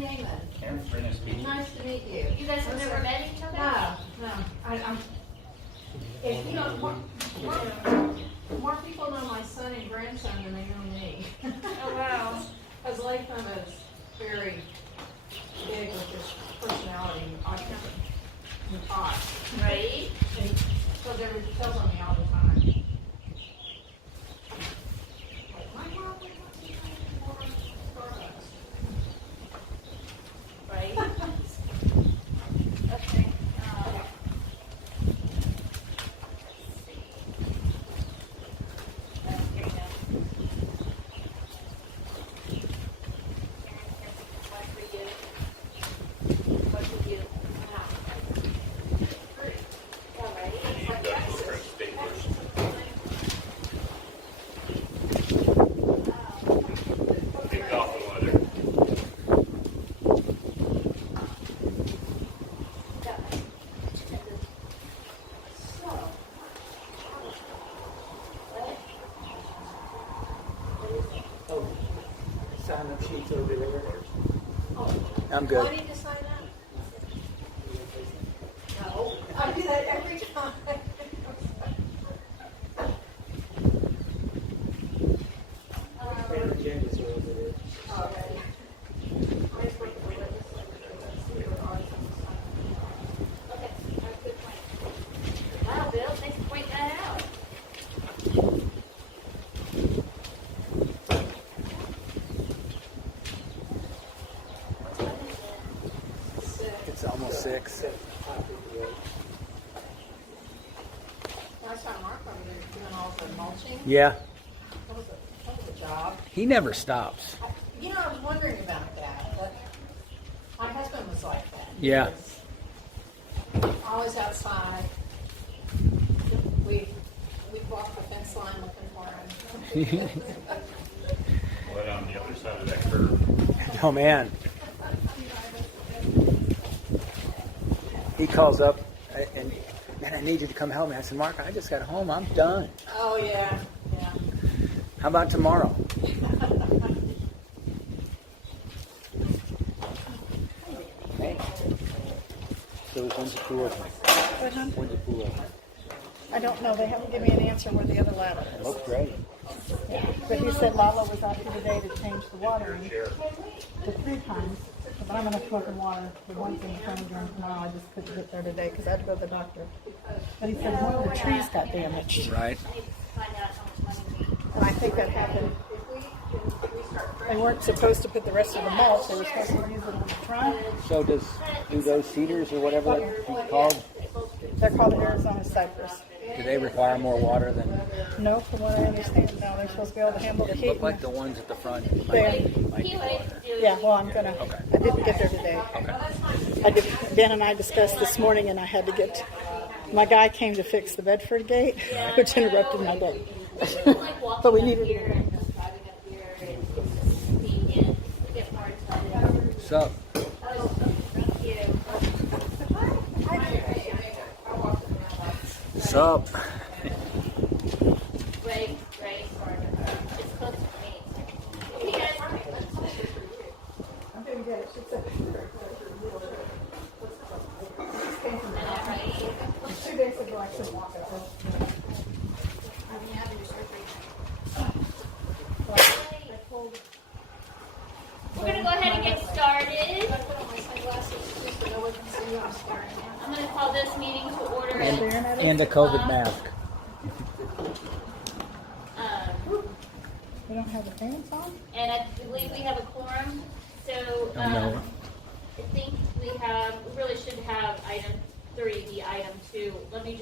Karen Yeaman. Karen, very nice to meet you. Nice to meet you. You guys have never met each other? No. If you know, more people know my son and grandson than they know me. Oh, wow. Because Latham is very big with his personality. I can talk. Right? So they were tells on me all the time. Like, my mom would want to drink more Starbucks. Right? Okay. Let's see. Here you go. What for you? What for you? All right. Take off the leather. Sign up sheets over there. I'm Do good. I need to sign up? No. I do that every time. And agendas are over there. Okay. I just work with the legislature. That's who there are some sign. Okay, that's a good point. Wow, Bill, thanks for pointing that out. It's almost 6. Last time Mark over there doing all the mulching. Yeah, That was a job. he never stops. You know, I was wondering about that, but my husband was like that. He Yeah. was always outside. We'd walk the fence line looking for him. Right on the other side of that curve. Oh man. He calls up and, man, I need you to come help me. I said, Mark, I just got home. I'm done. Oh, yeah. How about tomorrow? Hey. So when's the pool open? What, hon? When's the pool open? I don't know. They haven't given me an answer where the other ladder It is. looks great. But he said Lala was out here today to change the water to 3 times. But I'm going to put the water, the ones in the front room tomorrow. I just couldn't get there today because I had to go to the doctor. But he said one of the trees got damaged. Right. I need to find out how much money we And I think that happened. They weren't supposed to put the rest of the mulch. They were supposed to use it on the front. So do those cedars or whatever they're called, They're called Arizona cypress. do they require more water than No, from what I understand now, they're supposed to be able to handle the heat. look like the ones at the front? There. Might be more. Yeah, well, I'm gonna. Okay. I didn't get there today. I did. Ben and I discussed this morning, and I had to get. My guy came to fix the Bedford gate, which interrupted my day. But we needed. here and just driving up here and it's convenient to get more excited. So, Oh, thank you. sup? Right. It's close to me. You guys, I'm gonna get it. She said. right? 2 days ago, I couldn't walk it. We're going to go ahead and get started. I put on my sunglasses just so no one can see what I'm staring at. I'm going to call this meeting to order at And a COVID mask. We don't have the fans on. And I believe we have a quorum. So No. I think we really should have item 3 be item 2. Let me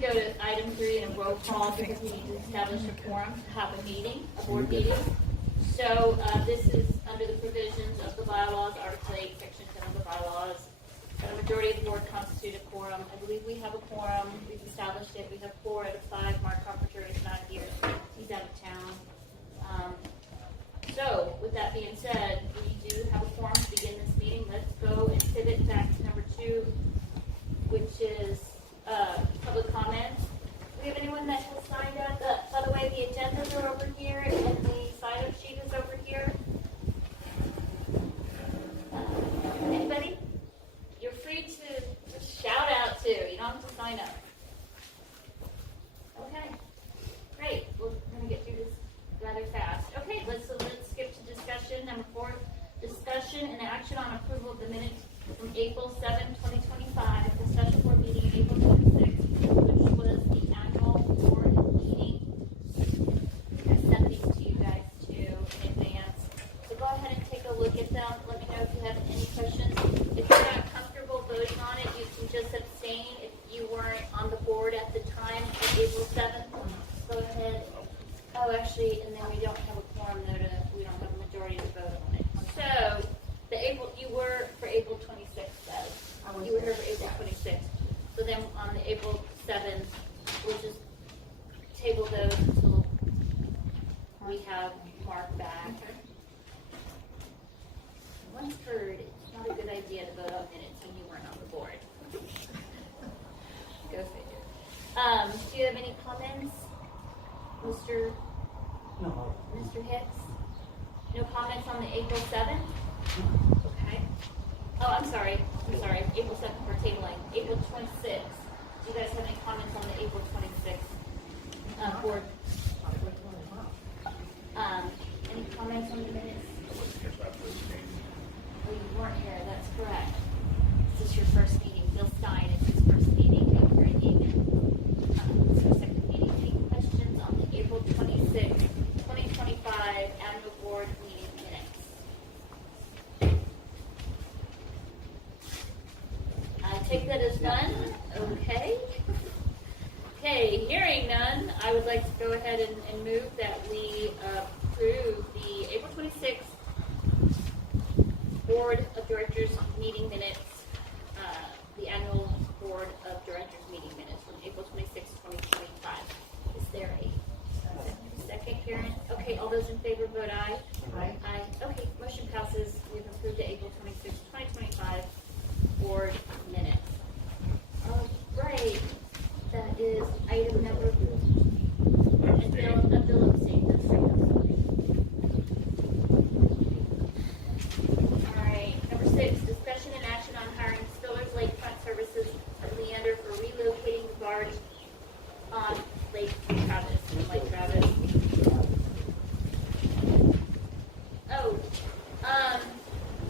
go to item 3 in a roll call because we need to establish a quorum to have a meeting, a board meeting. So this is under the provisions of the bylaws, Article 8, Section 10 of the bylaws. A majority of the board constitute a quorum. I believe we have a quorum. We've established it. We have 4 out of 5. Mark Carpenter is not here. He's out of town. So with that being said, we do have a quorum to begin this meeting. Let's go and pivot back to number 2, which is public comments. Do we have anyone that has signed up? By the way, the agendas are over here and the sign-up sheet is over here. sign up. Okay, great. We're gonna get through this rather fast. Okay, let's skip to discussion. Number 4, discussion and action on approval of the minutes from April 7, 2025, the special board meeting April 26, which was the annual board meeting. I sent these to you guys too in advance. So go ahead and take a look at them. Let me know if you have any questions. If you're not comfortable voting on it, you can just abstain if you weren't on the board at the time of April 7th. Go ahead. Oh, actually, and then we don't have a quorum though, we don't have a majority to vote on it. So, you were for April 26th, though. You were here for April 26th. So then on the April 7th, we'll just table those until we have Mark back. Once heard, it's not a good idea to vote on minutes when you weren't on the board. Go figure. Do you have any comments, Mr. Hicks? No comments on the April 7th? Okay. Oh, I'm sorry. April 7th for tabling. April 26th. Do you guys have any comments on the April 26th board? Any comments on the minutes? Oh, you weren't here. That's correct. This is your first meeting. Bill Stein is his first meeting. Thank you for David. This is our second meeting. Any questions on the April 26th, 2025 annual board meeting minutes? I take that as none. Okay. Okay, hearing none, I would like to go ahead and move that we approve the April 26th Board of Directors meeting minutes, the annual Board of Directors meeting minutes from April 26th, 2025. Is there a second, Karen? Okay, all those in favor vote aye. Aye. Aye. Okay, motion passes. We've approved the April 26th, 2025 Board minutes. All right, that is item number 4. And Bill abstained. That's right. All right, number 6, discussion and action on hiring Spillers Lakefront Services of Leander for relocating the barge on Lake Travis. Oh,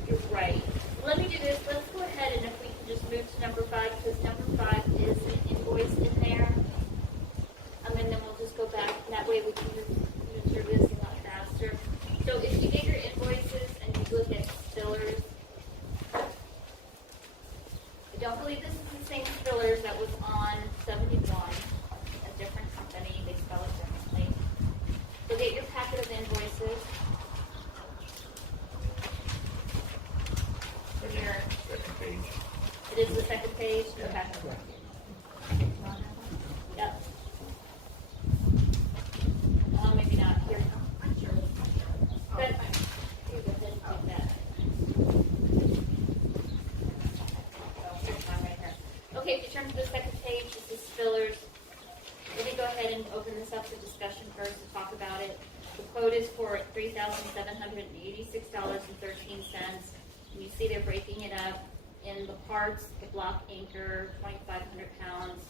you're right. Let me do this. Let's go ahead and if we can just move to number 5, because number 5 is an invoice in there. And then we'll just go back. And that way we can move through this a lot faster. So if you get your invoices and you look at Spillers, I don't believe this is the same Spillers that was on 71, a different company. They spell it differently. So get your packet of invoices. Here. Second page. It is the second page? Okay. Yep. Maybe not. Here. Good. You go ahead and take that. Here's mine right here. Okay, if you turn to the second page, this is Spillers. Let me go ahead and open this up for discussion first to talk about it. The quote is for $3,786.13. You see they're breaking it up in the parts, the block anchor, 2,500 pounds,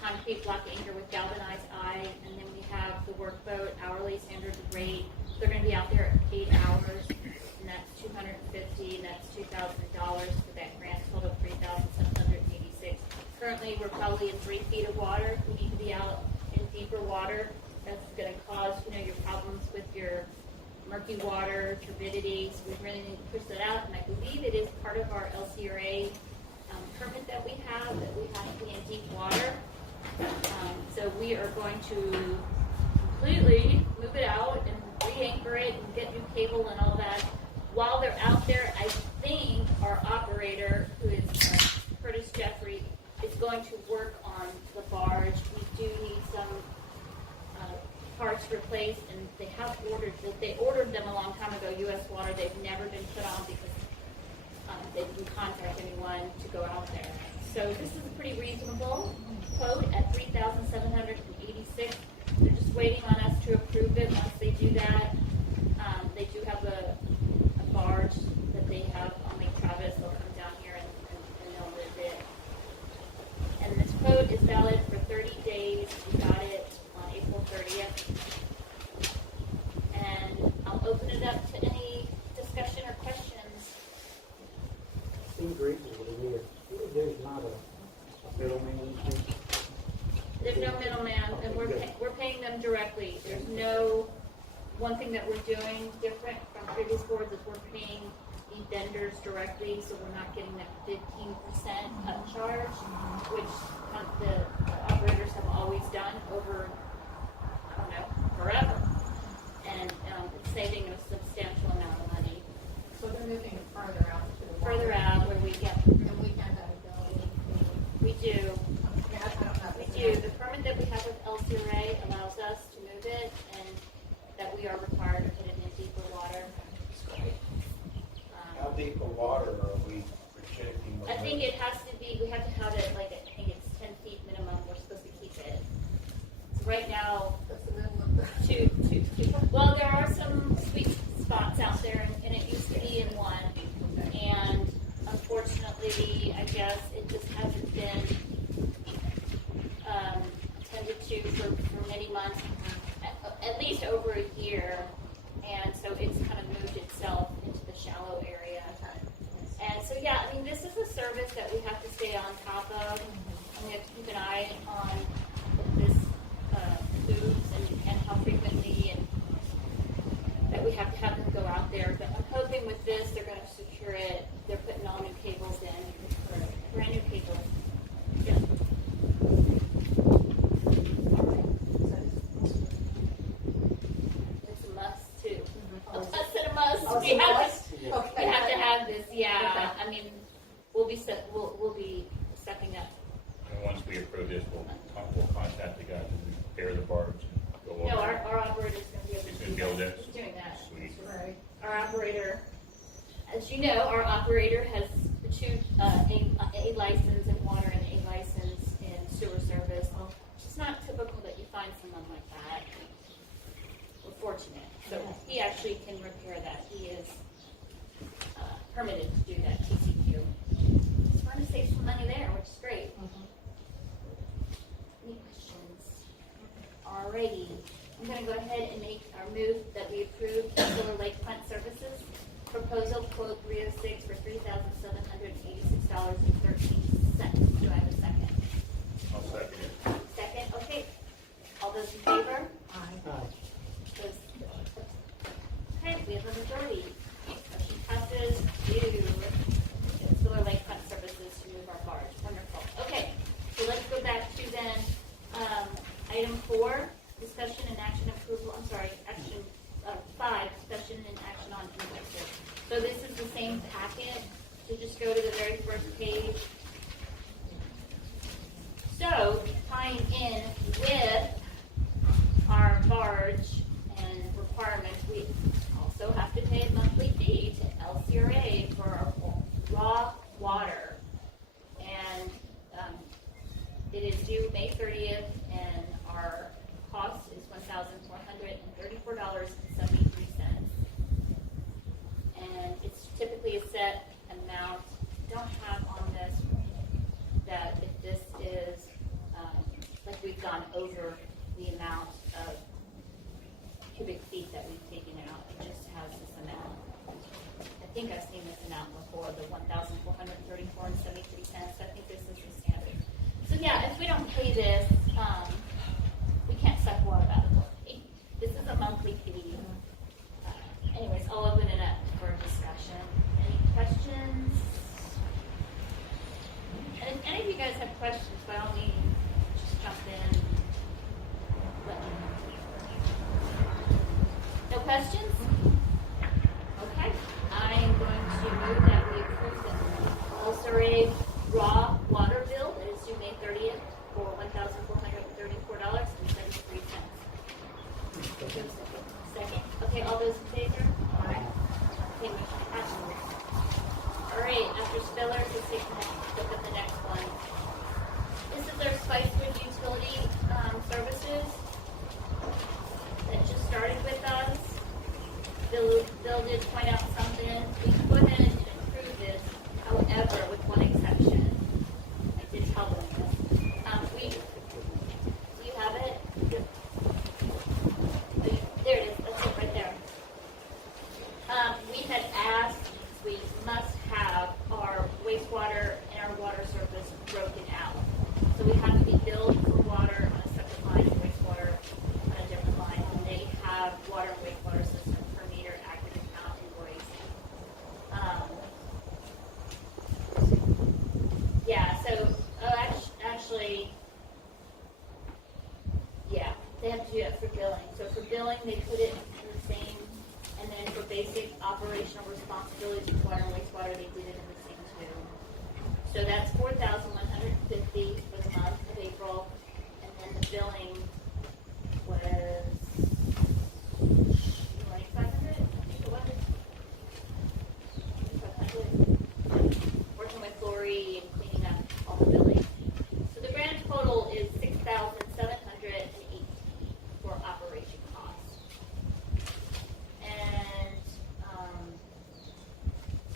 concrete block anchor with galvanized eye, and then we have the workboat hourly standard rate. They're going to be out there 8 hours, and that's $250, and that's $2,000 for that grand total of $3,786. Currently, we're probably in 3 feet of water. We need to be out in deeper water. That's going to cause, your problems with your murky water, turbidity, so we really need to push that out, and I believe it is part of our LCRA permit that we have to be in deep water. So we are going to completely move it out and re-anchor it and get new cable and all that. While they're out there, I think our operator, who is Curtis Jeffrey, is going to work on the barge. We do need some parts replaced, and they ordered them a long time ago, U.S. Water. They've never been put on because they didn't contact anyone to go out there. So this is a pretty reasonable quote at $3,786. They're just waiting on us to approve it. Once they do that, they do have a barge that they have on Lake Travis. They'll come down here and they'll move it. And this quote is pays. We got it on April 30th. And I'll open it up to any discussion or questions. Seems reasonable to me. There's not a middleman. There's no middleman, and we're paying them directly. There's no, one thing that we're doing different from previous boards is we're paying the vendors directly, so we're not getting that 15% upcharge, which the operators have always done over, I don't know, forever. And it's saving a substantial amount of money. So they're moving it further out to the water. Further out where we get, And we have that ability. we do. Yeah, I don't know. We do. The permit that we have with LCRA allows us to move it, and that we are required to put it in deeper water. How deep of water are we projecting? I think it has to be, we have to have it like, I think it's 10 feet minimum, we're supposed to keep it. So right now, That's the middle of the. two. Well, there are some sweet spots out there, and it used to be in one. And unfortunately, I guess it just hasn't been tended to for many months, at least over a year. And so it's kind of moved itself into the shallow area. And so, yeah, I mean, this is a service that we have to stay on top of. And we have to keep an eye on this moves and how frequently, and that we have to have them go out there. But I'm hoping with this, they're going to secure it. They're putting all new cables in, brand new cables. Yeah. It's a must too. I said a must. Oh, We have to. Okay. We have to have this, yeah. Okay. I mean, we'll be stepping up. And once we approve this, we'll contact the guys who repair the barge and go over. No, our operator's going to be able He's to gonna do be able that. to- He's doing that. Sweet. Right. Our operator, as you know, our operator has two, a license in water and a license in sewer service. It's not typical that you find someone like that. We're fortunate. So he actually can repair that. He is permitted to do that, TCQ. Just want to save some money there, which is great. Any questions? Alrighty. I'm going to go ahead and make our move that we approved Solar Lakefront Services. Proposal quote 306 for $3,786.13. Do I have a second? I'll second it. Second, okay. All those in favor? Aye. Those, okay, we have a majority. Motion passes to Solar Lakefront Services to move our barge. Wonderful. Okay, so let's go back to then item 4, discussion and action approval. Action 5, discussion and action on invoices. So this is the same packet. So just go to the very first page. So tying in with our barge and requirements, we also have to pay a monthly fee to LCRA for our raw water. And it is due May 30th, and our cost is $1,434.73. And it's typically a set amount. Don't have on this that if this is, like we've gone over the amount of cubic feet that we've taken out, it just has this amount. I think I've seen this amount before, the $1,434.73. I think this is the standard. So yeah, if we don't pay this, we can't suck water out of the lake. This is a monthly fee. Anyways, I'll open it up for discussion. Any questions? And if any of you guys have questions, by all means, just jump in. Let me know. No questions? Okay. I am going to move that we approve the LCRA raw water bill that is due May 30th for $1,434.73. Second. Okay, all those in favor? Aye. Okay, motion passes. All right, after Spillers, let's take look at the next one. This is our Spicewood Utility Services that just started with us. So we have to be billed for water on a separate line, and wastewater on a different line. And they have water and wastewater system per meter, active account, invoicing. Yeah, so, actually, yeah, they have to do it for billing. So for billing, they put it in the same, and then for basic operational responsibilities, water and wastewater, they did it in the same too. So that's $4,150 for the month of April, and then the billing was $2,500, I think it was. $2,500. Working with Lori and cleaning up all the billing. So the grand total is $6,718 for operation costs. And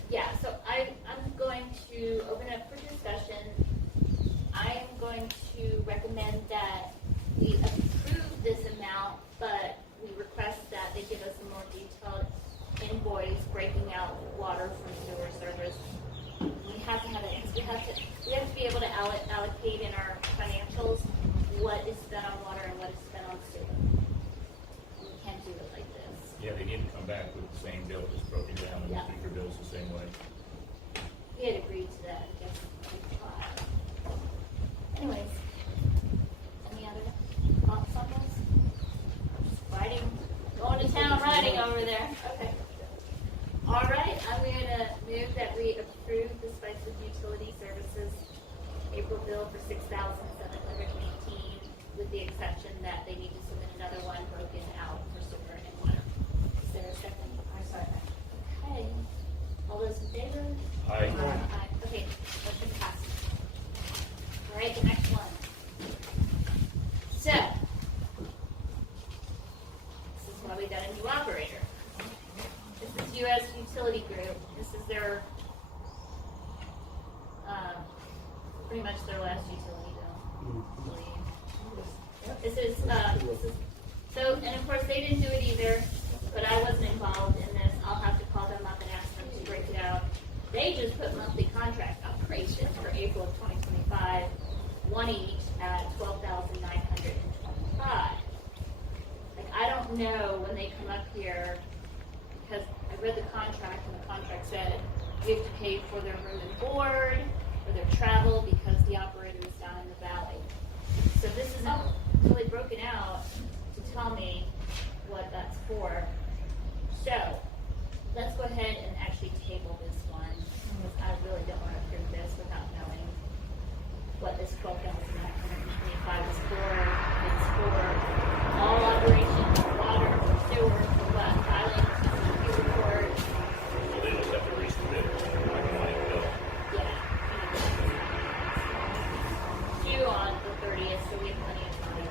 yeah, so I'm going to open up for discussion. I am going to recommend that we approve this amount, but we request that they give us a more detailed invoice breaking out water from sewer service. We have to have it, we have to be able to allocate in our financials what is spent on water and what is spent on sewer. We can't do it like this. Yeah, they need to come back with the same bill, just broken down, and Yeah. keep your bills the same way. He had agreed to that, I guess. Anyways, any other thoughts on this? Just riding, going to town riding over there. Okay. All right, I'm going to move that we approve the Spicewood Utility Services April bill for $6,718, with the exception that they need to submit another one broken out for sewer and water. Is there a second? I second. Okay. All those in favor? Aye. Aye. Okay, motion passes. All right, the next one. So, this is why we got a new operator. This is U.S. Utility Group. This is their, pretty much their last utility bill, I believe. This is, so, and of course, they didn't do it either, but I wasn't involved in this. I'll have to call them up and ask them to break it out. They just put monthly contract operations for April of 2025, one each at $12,925. Like, I don't know when they come up here, because I read the contract, and the contract said you have to pay for their room and board, for their travel, because the operator is down in the valley. So this isn't really broken out to tell me what that's for. So, let's go ahead and actually table this one, because I really don't want to approve this without knowing what this $12,925 is for. It's for all operations, water, sewer, for what, filing, CCP report. So they just have to resubmit it, so they're not gonna make a bill. Yeah. Due on the 30th, so we have plenty of time.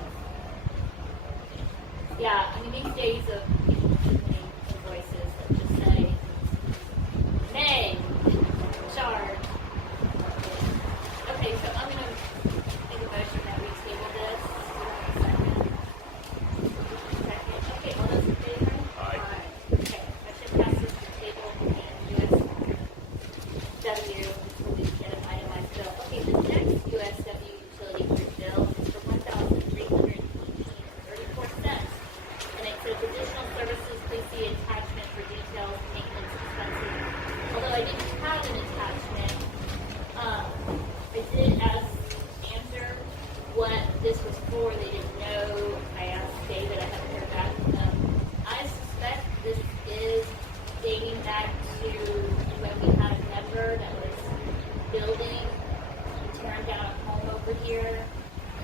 Yeah, I mean, these days of people submitting invoices that just say, May, charge. Okay, so I'm gonna make a motion that we table this. Second. Okay, all those in favor? Aye. Okay, motion passes to table and USW, so we can get an itemized bill. Okay, the next USW utility group bill is for $1,318.34. And it says additional services, please see attachment for details, maintenance expenses. Although I didn't have an attachment, I did answer what this was for. They didn't know. I asked David, I haven't heard back from them. I suspect this is dating back to when we had a member that was building, tearing down a home over here,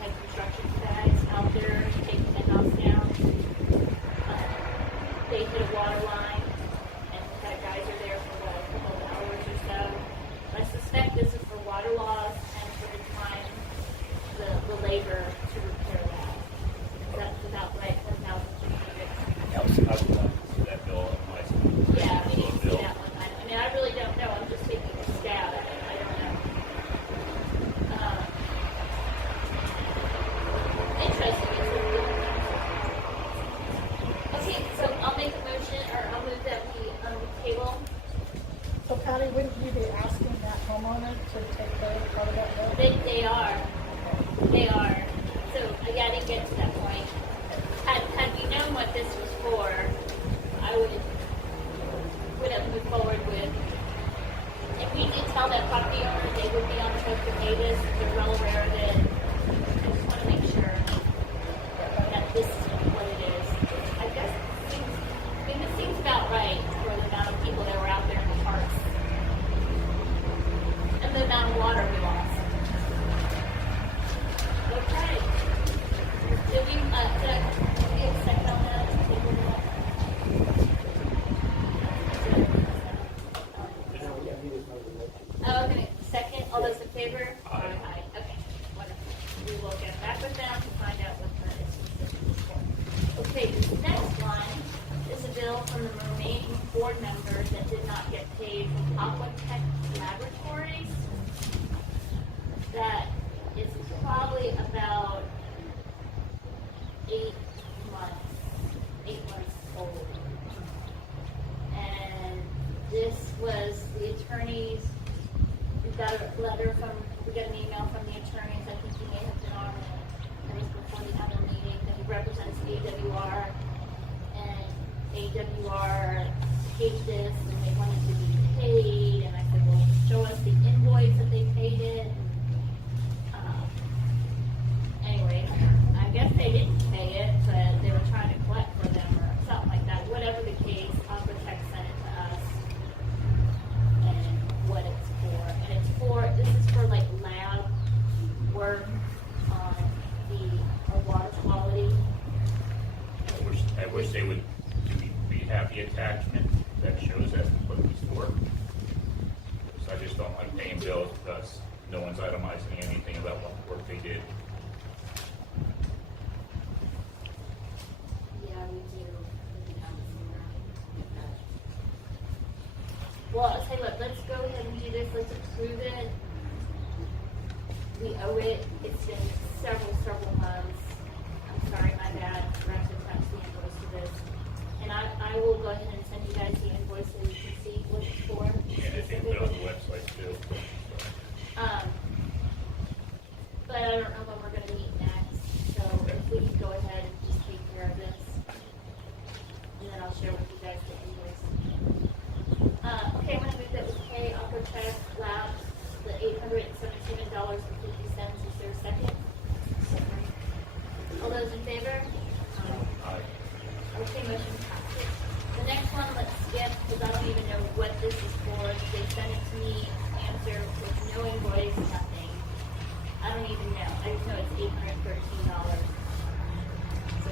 had construction guys out there taking the house down. They hit a water line, and had geyser there for what, a couple of hours or so. I suspect this is for water loss and for the time, the labor to repair that. Is that about right, 1,300? I would like to see that bill on my side. Yeah, we need to see that one time. I mean, I really don't know. I'm just taking a stab at it. I don't know. Interesting. Okay, so I'll make a motion, or I'll move that we table. So Patty, wouldn't you be asking that homeowner to take care of part of that bill? They are. They are. So, yeah, I didn't get to that point. Had we known what this was for, I would have moved forward with, if we did tell that property owner they would be on the hook to pay this, they're well aware of it. I just want to make sure that this is what it is. I guess this seems about right for the amount of people that were out there in the parks. And the amount of water we lost. Okay. Did we get a second on that? Oh, okay. Second, all those in favor? Aye. Okay, wonderful. We will get back with them to find out what the specific is for. Okay, this next one is a bill from the remaining board members that did not get paid from Aquatech Laboratories. That is probably about 8 months old. And this was the attorneys. We got an email from the attorneys. I think he may have been on it. It was before the other meeting that he represents AWR. And AWR paid this and they wanted to be paid. And I said, well, show us the invoice that they paid it. Anyway, I guess they didn't pay it, but they were trying to collect for them or something like that. Whatever the case, Aquatech sent it to us and what it's for. And this is for like lab work on our water quality. I wish they would, we have the attachment that shows us what it's for. So I just don't like paying bills because no one's itemizing anything about what work they did. Yeah, we do. Well, I'll tell you what, let's go ahead and do this. Let's approve it. We owe it. It's been several months. I'm sorry, my bad. I forgot to attach the invoice to this. And I will go ahead and send you guys the invoice so you can see what it's for. And I think they're on the website too. But I don't know when we're going to meet next. So if we can go ahead and just take care of this. And then I'll share with you guys the invoice. Okay, I'm going to move that we pay Aquatech Labs the $877.50. Is there a second? All those in favor? Aye. Okay, motion passes. The next one, let's skip, because I don't even know what this is for. They sent it to me, answer with no invoice, nothing. I don't even know. I just know it's $813. So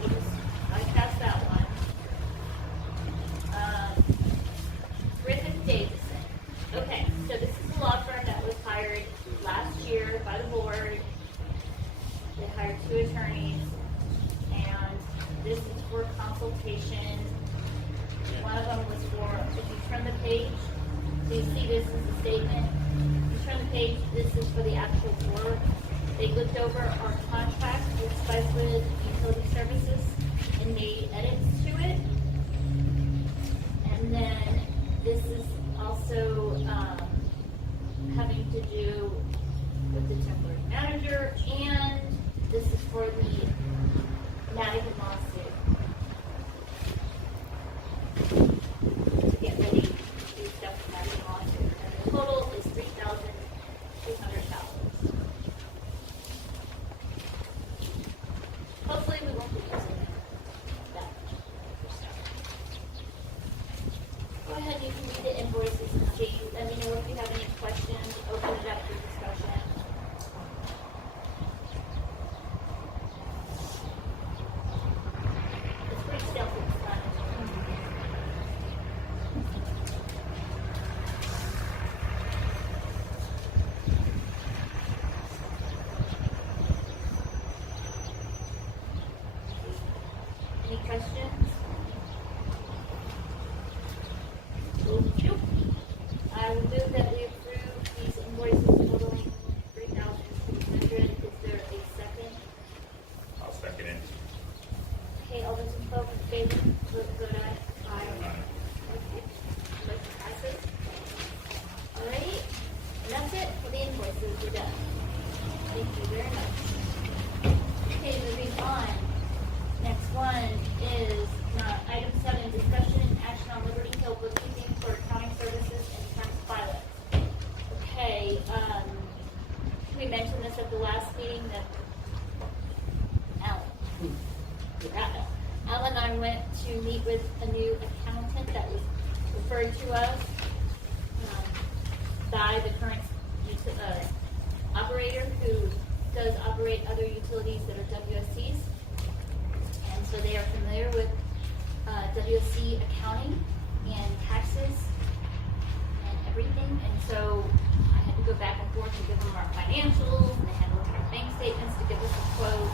we'll just bypass that one. Griffin Davidson. Okay, so this is a law firm that was hired last year by the board. They hired 2 attorneys, and this is for consultation. One of them was for, if you turn the page, so you see this is a statement. If you turn the page, this is for the actual work. They looked over our contract with Spicewood Utility Services and made edits to it. And then this is also having to do with the temporary manager, and this is for the Madigan lawsuit. To get ready to do stuff with Madigan lawsuit. And the total is $3,200. Hopefully we won't be using that much for stuff. Go ahead, you can read the invoices and see. Let me know if you have any questions. Open it up for discussion. It's pretty self-explanatory. Any questions? Nope. I will move that we approve these invoices totaling $3,600. Is there a second? I'll second it. Okay, all those in favor, vote aye. Aye. Okay, motion passes. Alrighty, and that's it for the invoices, we're done. Thank you very much. Okay, moving on. Next one is item 7, discussion and action on Liberty Hill bookkeeping for accounting services and terms pilots. Okay, we mentioned this at the last meeting that Alan and I went to meet with a new accountant that was referred to us by the current operator who does operate other utilities that are WSCs. And so they are familiar with WSC accounting and taxes and everything. And so I had to go back and forth to give them our financials, and they had to look at our bank statements to give us a quote.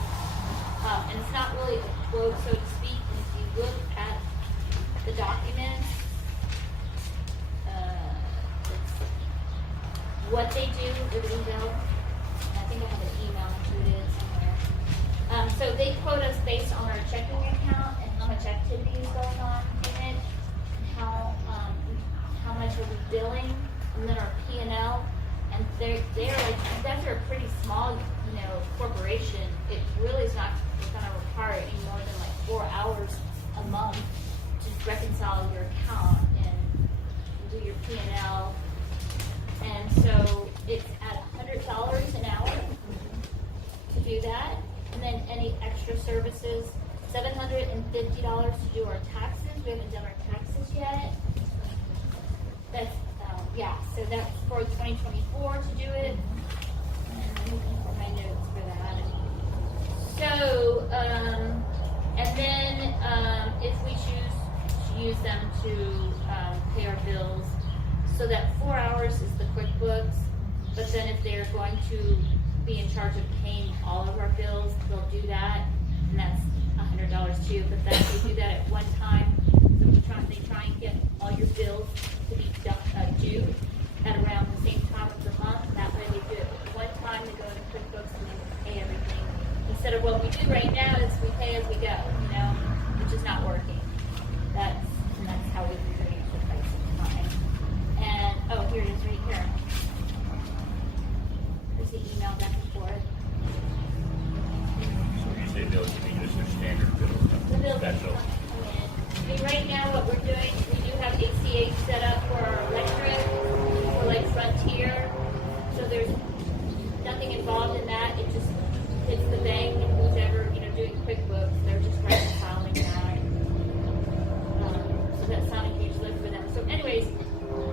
And it's not really a quote, so to speak. And if you look at the documents, what they do, Liberty Hill, I think I have an email included somewhere. So they quote us based on our checking account and how much activity is going on in it, and how much are we billing, and then our P&L. And they're like, you guys are a pretty small, corporation. It really is not going to require any more than like 4 hours a month to reconcile your account and do your P&L. And so it's at $100 an hour to do that. And then any extra services, $750 to do our taxes. We haven't done our taxes yet. That's, so that's for 2024 to do it. And I'm looking for my notes for that. So, and then if we choose to use them to pay our bills, so that 4 hours is the QuickBooks, but then if they're going to be in charge of paying all of our bills, they'll do that, and that's $100 too. But then they do that at one time, so they try and get all your bills to be due at around the same time of the month. That way they do it at one time. They go into QuickBooks and they pay everything. Instead of what we do right now is we pay as we go, which is not working. That's how we can bring it to pricing time. And here it is right here. There's the email back and forth. So when you say bills, you mean just a standard bill? The bill. Special. I mean, right now what we're doing, we do have ACH set up for our electric, for like Frontier. So there's nothing involved in that. It just hits the bank and who's ever, doing QuickBooks, they're just reconciling that. So that's not a huge lift for them. So anyways,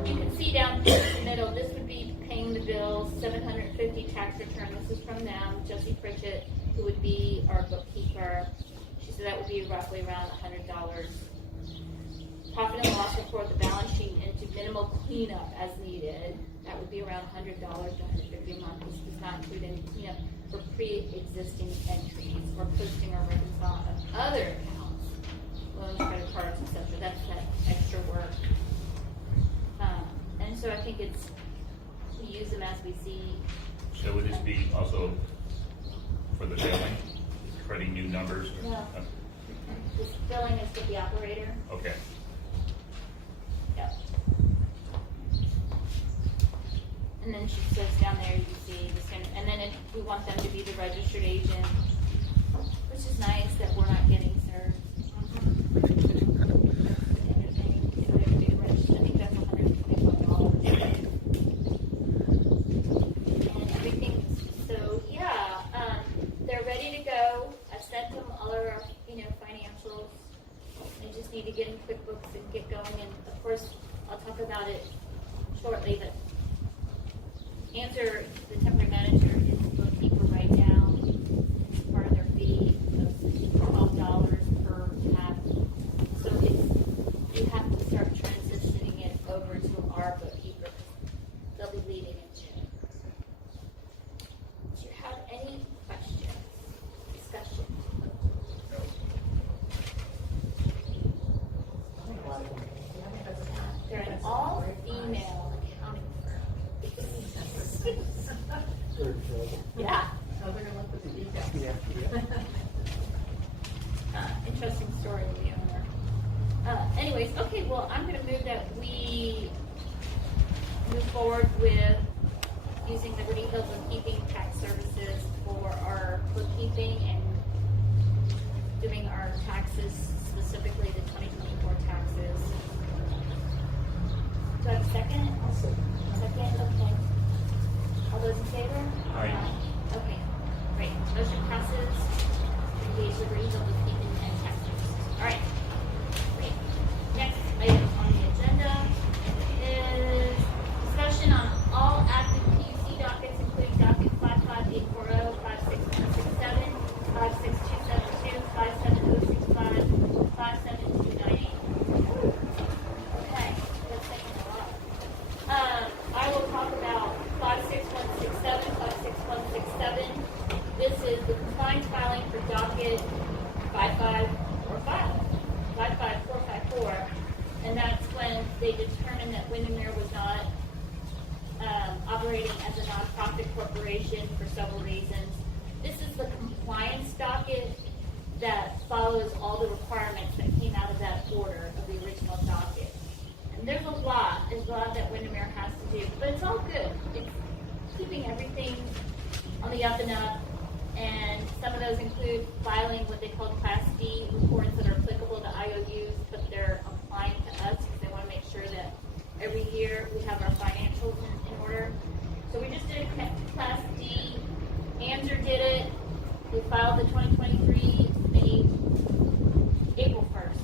you can see down here in the middle, this would be paying the bills, 750 tax return. This is from them, Jessie Pritchett, who would be our bookkeeper. She said that would be roughly around $100. Profit and loss report, the balance sheet, into minimal cleanup as needed. That would be around $100 to $150 a month. This does not include any cleanup for pre-existing entries or posting or reconciling of other accounts, loans, credit cards, etc. That's that extra work. And so I think we use them as we see. So would this be also for the billing, creating new numbers? No. This billing is with the operator. Okay. Yep. And then she says down there, you can see the standard. And then if we want them to be the registered agent, which is nice that we're not getting served. I think that's $125. And everything. So yeah, they're ready to go. I've sent them all of our, financials. They just need to get in QuickBooks and get going. And of course, I'll talk about it shortly, but Answer, the temporary manager, is the bookkeeper right now. It's part of their fee of $12 per tab. So you have to start transitioning it over to our bookkeeper. They'll be leading it soon. Do you have any questions? Discussion? They're an all-female accounting firm. Yeah. So they're gonna look at the details. Interesting story of the owner. Anyways, okay, well, I'm going to move that we move forward with using Liberty Hill Bookkeeping Tax Services for our bookkeeping and doing our taxes, specifically the 2024 taxes. Do I have a second? Second, okay. All those in favor? Aye. Okay, great. Motion passes. Engage Liberty Hill Bookkeeping and Tax Services. All right. Great. Next item on the agenda is discussion on all active PUC dockets, including docket 55840, 56167, 56272, 57065, 57298. Okay, that's taking a lot. I will talk about 56167, 56167. This is the compliance filing for docket 55454, and that's when they determined that Windermere was not operating as a nonprofit corporation for several reasons. This is the compliance docket that follows all the requirements that came out of that order of the original docket. And there's a lot that Windermere has to do, but it's all good. It's keeping everything on the up and up, and some of those include filing what they call Class D reports that are applicable to IOUs, but they're applying to us because they want to make sure that every year we have our financials in order. So we just did a Class D. Anzer did it. We filed the 2023 May April 1st.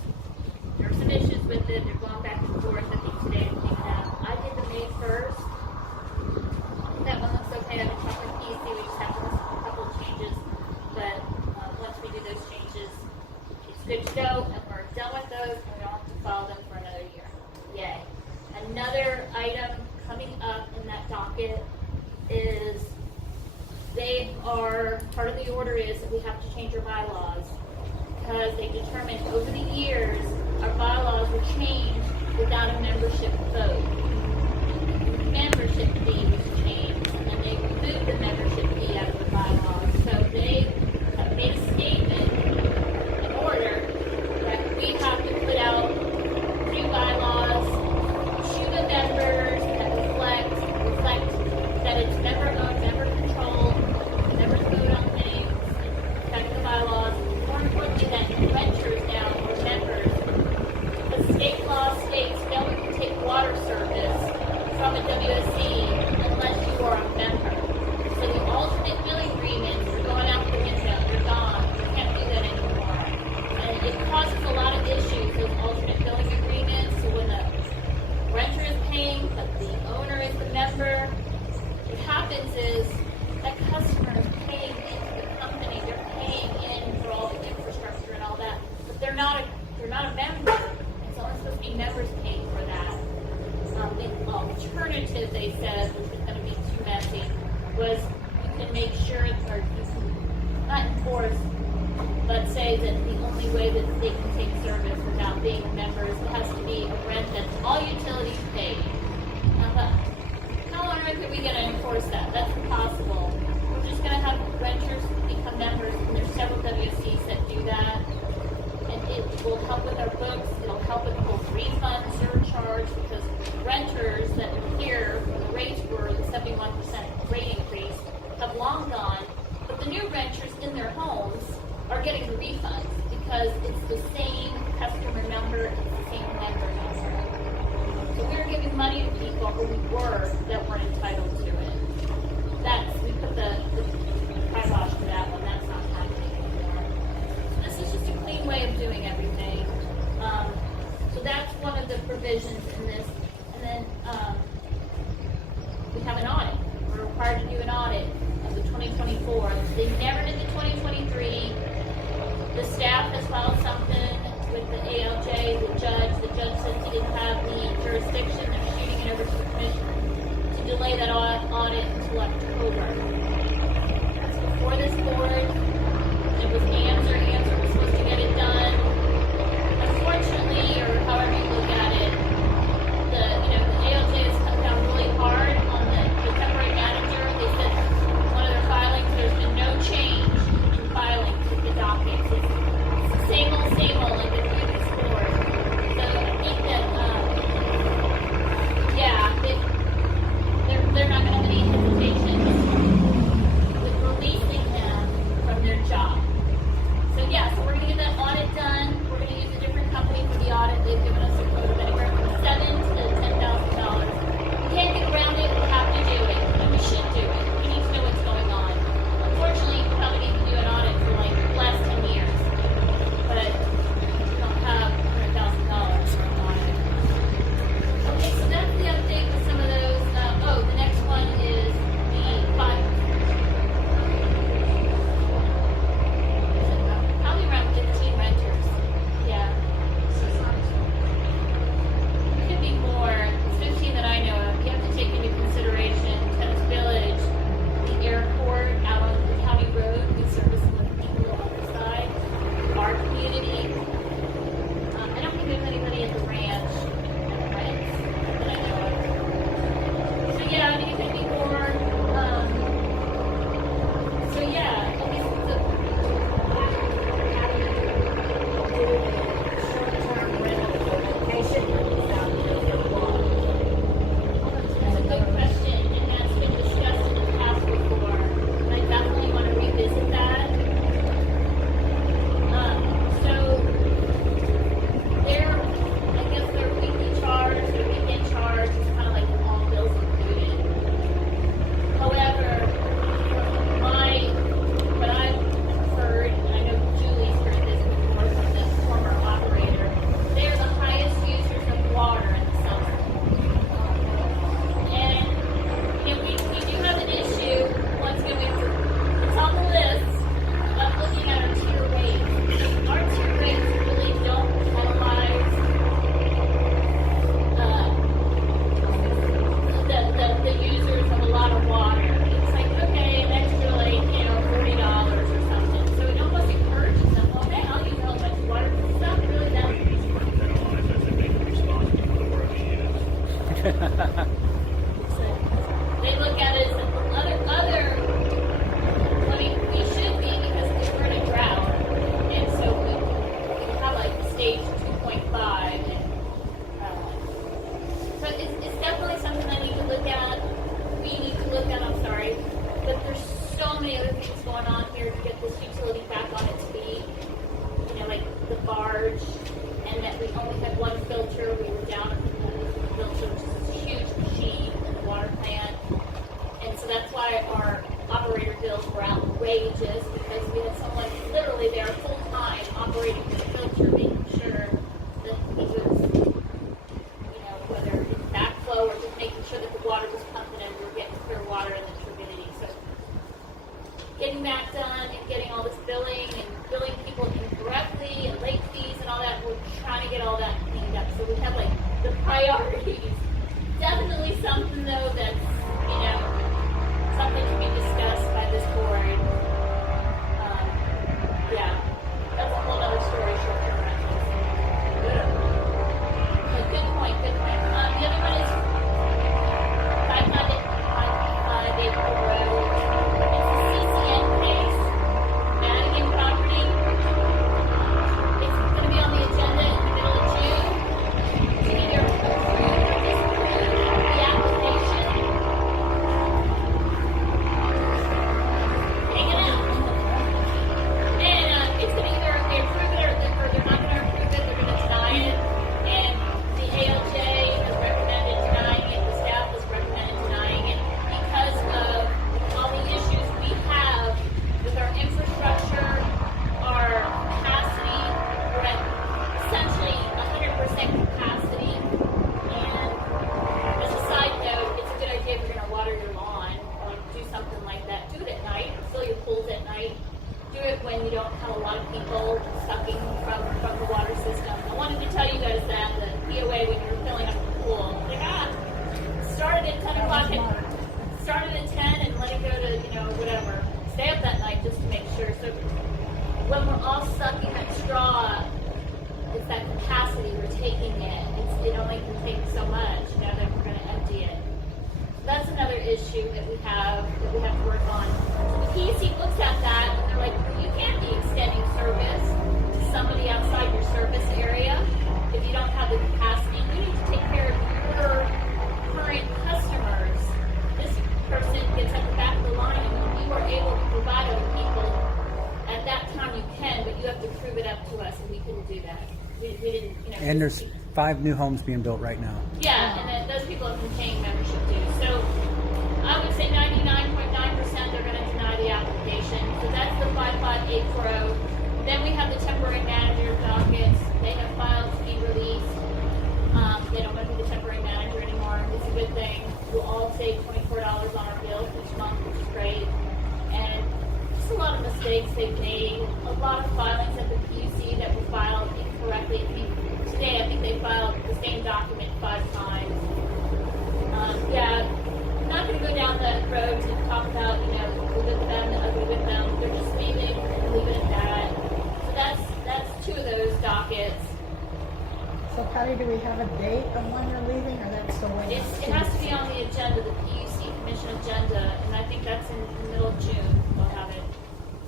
There are some issues with it. They're going back and forth. I think today I'm taking it out. I did the May 1st. That one looks okay. I've been checking PEC. We just have to list a couple of changes. But once we do those changes, it's good to go. And we're done with those. And we don't have to file them for another year. Yay. Another item coming up in that docket is they are, part of the order is that we have to change our bylaws because they determined over the years our bylaws were changed without a membership vote. The membership fee was changed and then they removed the membership fee out of the bylaws. So they have made a statement in order that we have to put out new bylaws to the members that reflect that it's member-owned, member-controlled, members vote on things, affect the bylaws. More importantly, that renters now are members. The state law states no one can take water service from a WOC unless you are a member. So the alternate billing agreements are going out the window. They're gone. You can't do that anymore. And it causes a lot of issues, those alternate billing agreements. So when the renter is paying, but the owner is the member, what happens is that customer is paying into the company. They're paying in for all the infrastructure and all that, but they're not a member. It's only supposed to be members paying for that. The alternative, they said, which was going to be too messy, was you can make sure, or you can not enforce, but say that the only way that they can take service without being members, it has to be a rent that's all utilities paid. How on earth are we going to enforce that? That's impossible. We're just going to have renters become members, and there's several WCs that do that. And it will help with our books. It'll help with the whole refund surcharge because renters that were here when the rates were the 71% rate increase have long gone. But the new renters in their homes are getting the refunds because it's the same customer number, it's the same member number. So we're giving money to people who we were that weren't entitled to it. We put the kibosh to that one. That's not happening anymore. So this is just a clean way of doing everything. So that's one of the provisions in this. And then we have an audit. We're required to do an audit of the 2024. They never did the 2023. The staff has filed something with the ALJ, the judge said he didn't have the jurisdiction. They're shooting it over to the commissioner to delay that audit until October. That's before this board. It was Anzer was supposed to get it done. Unfortunately, or however you look at it, the ALJ has come down really hard on the temporary manager. They said one of their filings, there's been no change in filings with the dockets. It's the same old like the previous board. So I think that, they're not going to have any hesitation so many other things going on here to get this utility back on its feet. You know, like the barge, and that we only had one filter. We were down at the filter, which is this huge machine in the water plant. And so that's why our operator bills were outrageous, because we had someone literally there full time operating the filter, making sure that it was, you know, whether it's backflow or just making sure that the water was pumping and we were getting clear water in the turbidity. So getting that done and getting all this billing and billing people incorrectly and late fees and all that, we're trying to get all that cleaned up. So we have like the priorities. Definitely something though that's, you know, something to be discussed by this board. Yeah, that's a whole other story, short-term rentals. But good point, good point. The other one is 555 April Road. It's a CCN case, Madigan property. It's going to be on the agenda in the middle of June to either approve or disapprove the application. Hang it out. And it's going to either they approve it or they're not going to approve it, they're going to deny it. And the ALJ has recommended denying it, the staff has recommended denying it because of all the issues we have with our infrastructure, our capacity. We're at essentially 100% capacity. And as a side note, it's a good idea if you're going to water your lawn or do something like that. Do it at night, fill your pools at night. Do it when you don't have a lot of people sucking from the water system. I wanted to tell you guys that the POA, when you're filling up the pool, like, started at 10 o'clock, started at 10 and let it go to, you know, whatever. Stay up that night just to make sure. So when we're all sucking that straw, it's that capacity we're taking it. It only can take so much, you know, that we're going to empty it. That's another issue that we have to work on. So the PUC looks at that and they're like, well, you can't be extending service to somebody outside your service area if you don't have the capacity. You need to take care of your current customers. This person gets at the back of the line and when you are able to provide other people, at that time you can, but you have to prove it up to us and we couldn't do that. We didn't, you know. And there's 5 new homes being built right now. Yeah, and then those people have been paying membership dues. So I would say 99.9% they're going to deny the application. So that's the 558 Road. Then we have the temporary manager dockets. They have filed to be released. They don't want to be the temporary manager anymore. It's a good thing. We'll all save $24 on our bill each month, which is great. And just a lot of mistakes they've made. A lot of filings at the PUC that were filed incorrectly. Today, I think they filed the same document 5 times. Yeah, I'm not going to go down that road to talk about, you know, the good with them, the ugly with them. They're just leaving and leave it at that. So that's 2 of those dockets. So Patty, do we have a date of when you're leaving, or that's still waiting? It has to be on the agenda, the PUC commission agenda, and I think that's in the middle of June. They'll have it.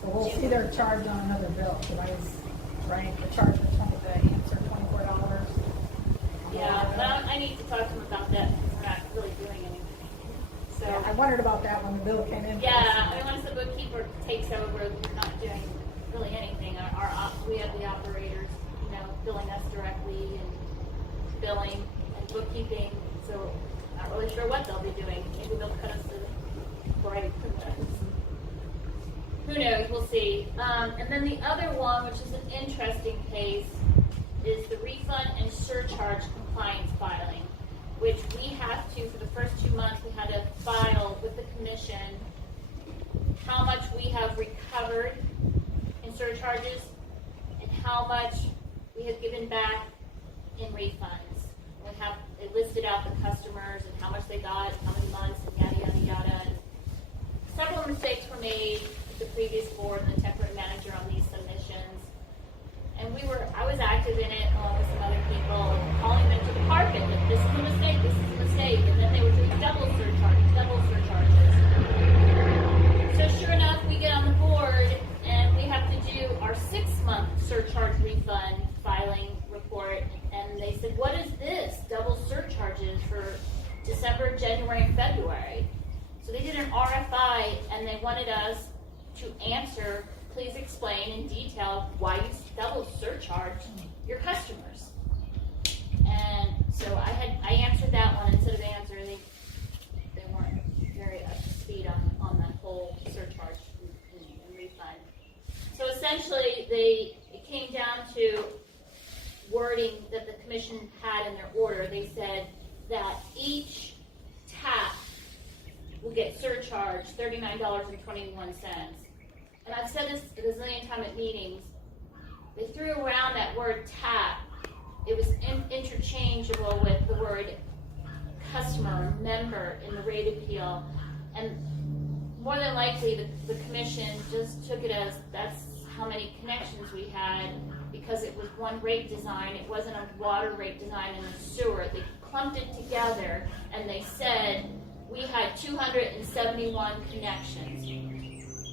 So we'll see their charge on another bill, because I was trying to charge the answer $24. Yeah, but I need to talk to them about that because we're not really doing anything. So Yeah, I wondered about that when the bill came in. yeah, I mean, once the bookkeeper takes over, we're not doing really anything. We have the operators, you know, billing us directly and billing and bookkeeping. So not really sure what they'll be doing. Maybe they'll cut us a break. Who knows? We'll see. And then the other one, which is an interesting case, is the refund and surcharge compliance filing, which we have to, for the first 2 months, we had to file with the commission how much we have recovered in surcharges and how much we have given back in refunds. We have it listed out the customers and how much they got, how many months, and yada, yada, yada. And several mistakes were made with the previous board and the temporary manager on these submissions. And I was active in it along with some other people, calling them to the carpet that this is a mistake, this is a mistake. And then they were doing double surcharges. So sure enough, we get on the board and we have to do our 6-month surcharge refund filing report. And they said, what is this? Double surcharges for December, January, and February. So they did an RFI and they wanted us to answer, please explain in detail why you double surcharge your customers. And so I answered that one instead of answer. They weren't very up to speed on that whole surcharge and refund. So essentially, it came down to wording that the commission had in their order. They said that each tap will get surcharged $39.21. And I've said this a gazillion times at meetings. They threw around that word tap. It was interchangeable with the word customer, member in the rate appeal. And more than likely, the commission just took it as that's how many connections we had, because it was one rate design. It wasn't a water rate design in the sewer. They clumped it together, and they said we had 271 connections.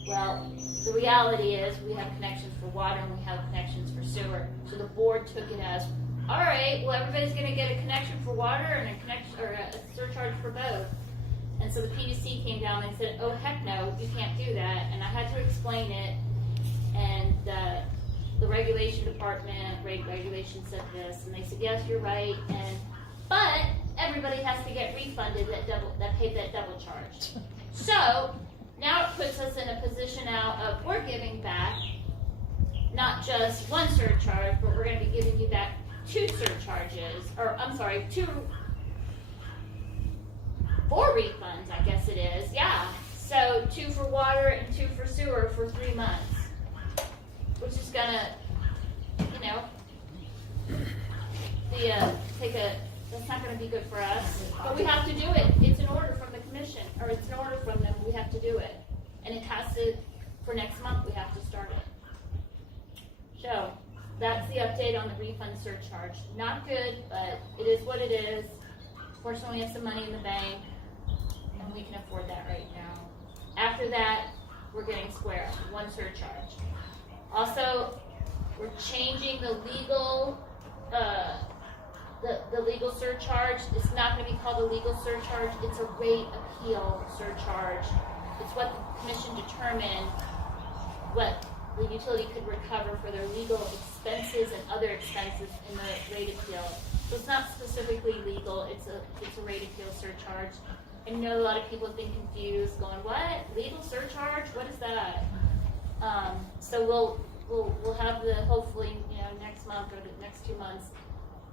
Well, the reality is we have connections for water and we have connections for sewer. So the board took it as, all right, well, everybody's going to get a connection for water and a connection or a surcharge for both. And so the PUC came down and said, oh, heck no, you can't do that. And I had to explain it. And the regulation department, rate regulation said this. And they said, yes, you're right. But everybody has to get refunded that paid that double charge. So now it puts us in a position now of we're giving back not just one surcharge, but we're going to be giving you back 2 surcharges, or I'm sorry, 4 refunds, I guess it is. Yeah. So 2 for water and 2 for sewer for 3 months, which is gonna, that's not gonna be good for us. But we have to do it. It's an order from the commission, or it's an order from them. We have to do it, and it has to for next month. We have to start it. So that's the update on the refund surcharge. Not good, but it is what it is. Fortunately, we have some money in the bank, and we can afford that right now. After that, we're getting square, 1 surcharge. Also, we're changing the legal, the legal surcharge. It's not going to be called a legal surcharge. It's a rate appeal surcharge. It's what the commission determined what the utility could recover for their legal expenses and other expenses in the rate appeal. So it's not specifically legal. It's a rate appeal surcharge. I know a lot of people have been confused, going, "What? Legal surcharge? What is that?" So we'll have the hopefully next month or the next 2 months.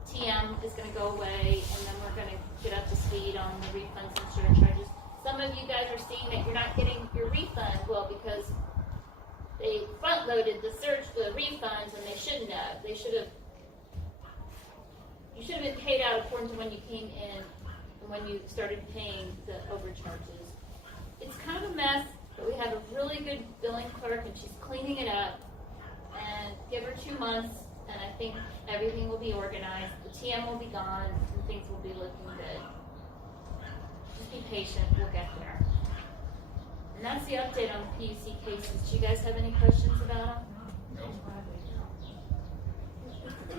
TM is going to go away, and then we're going to get up to speed on the refunds and surcharges. Some of you guys are seeing that you're not getting your refund, well, because they front-loaded the refunds, and they shouldn't have. You should have been paid out according to when you came in and when you started paying the overcharges. It's kind of a mess, but we have a really good billing clerk, and she's cleaning it up. And give her 2 months, and I think everything will be organized. The TM will be gone, and things will be looking good. Just be patient. We'll get there. And that's the update on the PUC cases. Do you guys have any questions about them? No.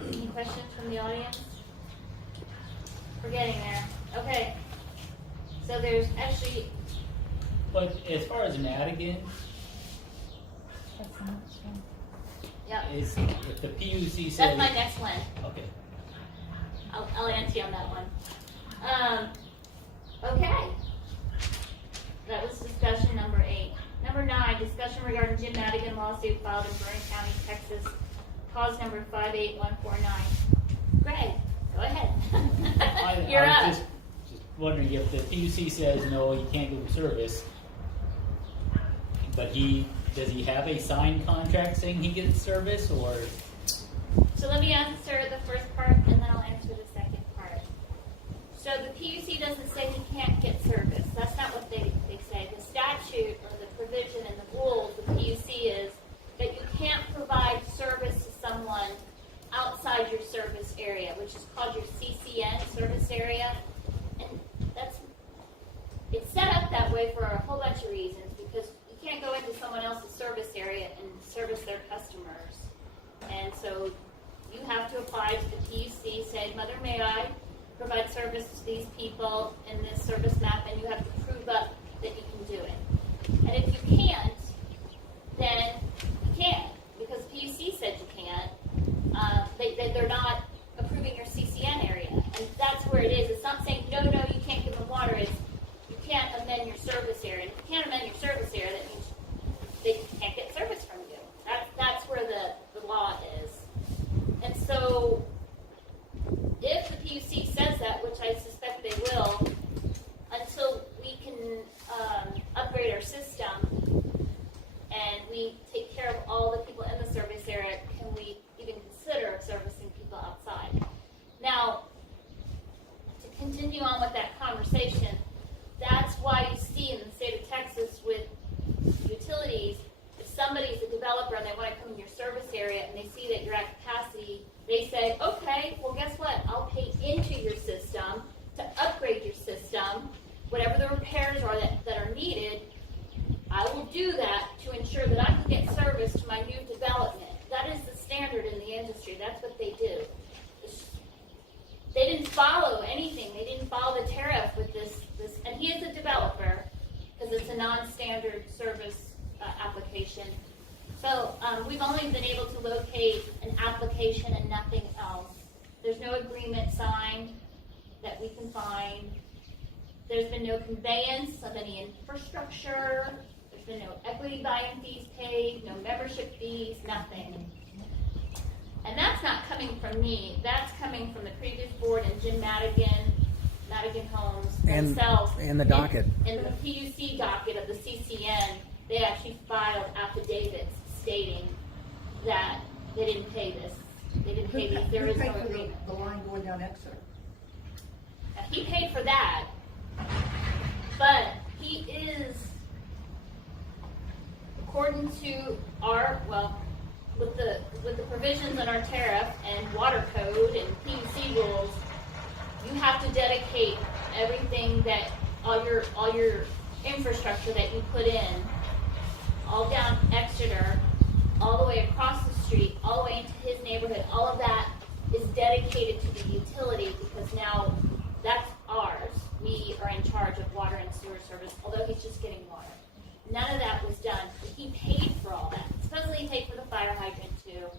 Any questions from the audience? We're getting there. Okay. So there's actually... But as far as Madigan, Yep. is if the PUC says... That's my next one. Okay. I'll answer you on that one. Okay. That was discussion number 8. Number 9, discussion regarding Jim Madigan lawsuit filed in Vernon County, Texas, cause number 58149. Greg, go ahead. You're I up. was just wondering if the PUC says no, you can't give him service, but does he have a signed contract saying he gets service, or? So let me answer the first part, and then I'll answer the second part. So the PUC doesn't say he can't get service. That's not what they say. The statute or the provision and the rules of the PUC is that you can't provide service to someone outside your service area, which is called your CCN, service area. And it's set up that way for a whole bunch of reasons, because you can't go into someone else's service area and service their customers. And so you have to apply to the PUC, say, Mother, may I provide service to these people in this service map, and you have to prove up that you can do it. And if you can't, somebody's a developer and they want to come in your service area and they see that you're at capacity, they say, okay, well, guess what? I'll pay into your system to upgrade your system, whatever the repairs are that are needed. I will do that to ensure that I can get service to my new development. That is the standard in the industry. That's what they do. They didn't follow anything. They didn't follow the tariff with this, and he is a developer because it's a non-standard service application. So we've only been able to locate an application and nothing else. There's no agreement signed that we can find. There's been no conveyance of any infrastructure. There's been no equity buy-in fees paid, no membership fees, nothing. And that's not coming from me. That's coming from the previous board and Jim Madigan Homes themselves. And the docket. In the PUC docket of the CCN, they actually filed affidavits stating that they didn't pay this. They didn't pay this. There is no agreement. The line going down Exeter. Now, he paid for that, but he is, according to our, with the provisions in our tariff and water code and PUC rules, you have to dedicate everything that all your infrastructure that you put in, all down Exeter, all the way across the street, all the way into his neighborhood. All of that is dedicated to the utility because now that's ours. We are in charge of water and sewer service, although he's just getting water. None of that was done. He paid for all that. Supposedly he paid for the fire hydrant too.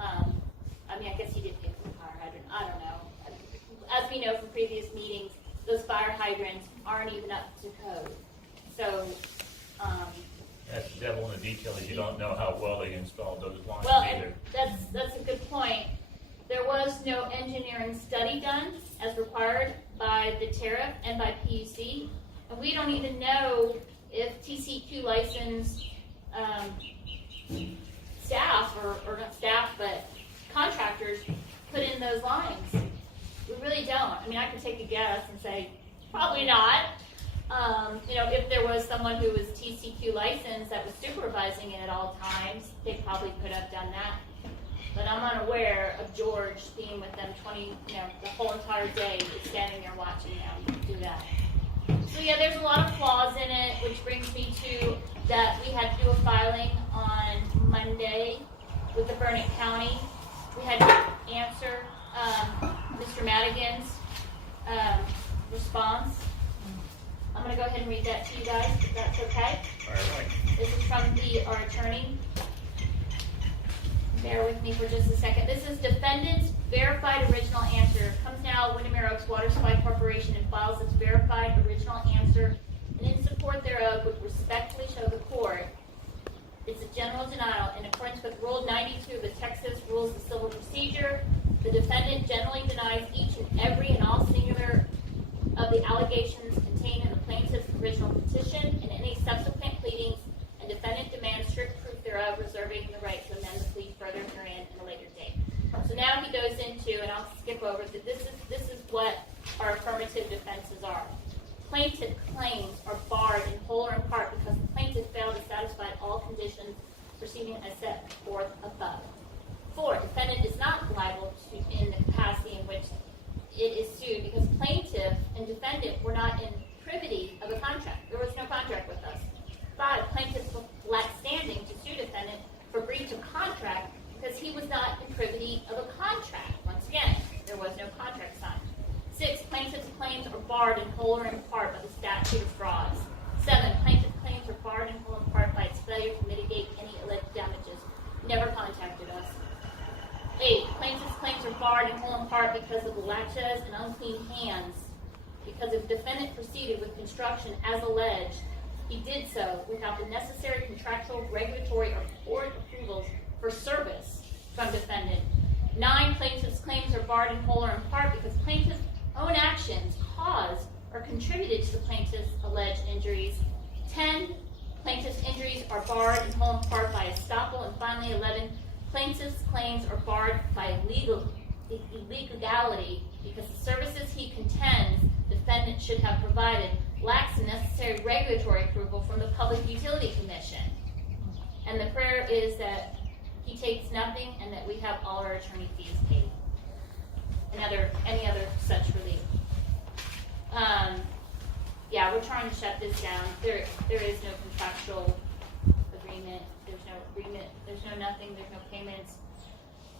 I guess he did pay for the fire hydrant. I don't know. As we know from previous meetings, those fire hydrants aren't even up to code. So, That's the devil in the detail, is you don't know how well they installed those lines either. that's a good point. There was no engineering study done as required by the tariff and by PUC, and we don't even know if TCQ licensed staff, or not staff, but contractors put in those lines. We really don't. I could take a guess and say, probably not. If there was someone who was TCQ licensed that was supervising it at all times, they probably could have done that. But I'm unaware of George being with them the whole entire day, standing there watching them do that. So yeah, there's a lot of flaws in it, which brings me to that we had to do a filing on Monday with the Burnett County. We had to answer Mr. Madigan's response. I'm going to go ahead and read that to you guys, if that's okay. All right. This is from our attorney. Bear with me for just a second. This is defendant's verified original answer. Comes now, Windermere Oaks Water Supply Corporation, and files its verified original answer, and in support thereof would respectfully show the court it's a general denial in accordance with Rule 92 of the Texas Rules of Civil Procedure. The defendant generally denies each and every and all singular of the allegations contained in the plaintiff's original petition and any subsequent pleadings, and defendant demands strict proof thereof, reserving the right to amend the plea further herein at a later date. So now he goes into, and I'll skip over, that this is what our affirmative defenses are. Plaintiff claims are barred in whole or in part because the plaintiff failed to satisfy all conditions proceeding as set forth above. 4, defendant is not liable in the capacity in which it is sued because plaintiff and defendant were not in privity of a contract. There was no contract with us. 5, plaintiff lacked standing to sue defendant for breach of contract because he was not in privity of a contract. Once again, there was no contract signed. 6, plaintiff's claims are barred in whole or in part by the statute of frauds. 7, plaintiff's claims are barred in whole or in part by its failure to mitigate any alleged damages. Never contacted us. 8, plaintiff's claims are barred in whole and part because of the laches and unclean hands. Because if defendant proceeded with construction as alleged, he did so without the necessary contractual, regulatory, or court approvals for service from defendant. 9, plaintiff's claims are barred in whole or in part because plaintiff's own actions caused or contributed to the plaintiff's alleged injuries. 10, plaintiff's injuries are barred in whole and part by estoppel. And finally, 11, plaintiff's claims are barred by illegality because the services he contends defendant should have provided lacks the necessary regulatory approval from the Public Utility Commission. And the prayer is that he takes nothing and that we have all our attorney fees paid. And any other such relief. Yeah, we're trying to shut this down. There is no contractual agreement. There's no agreement. There's no nothing. There's no payments.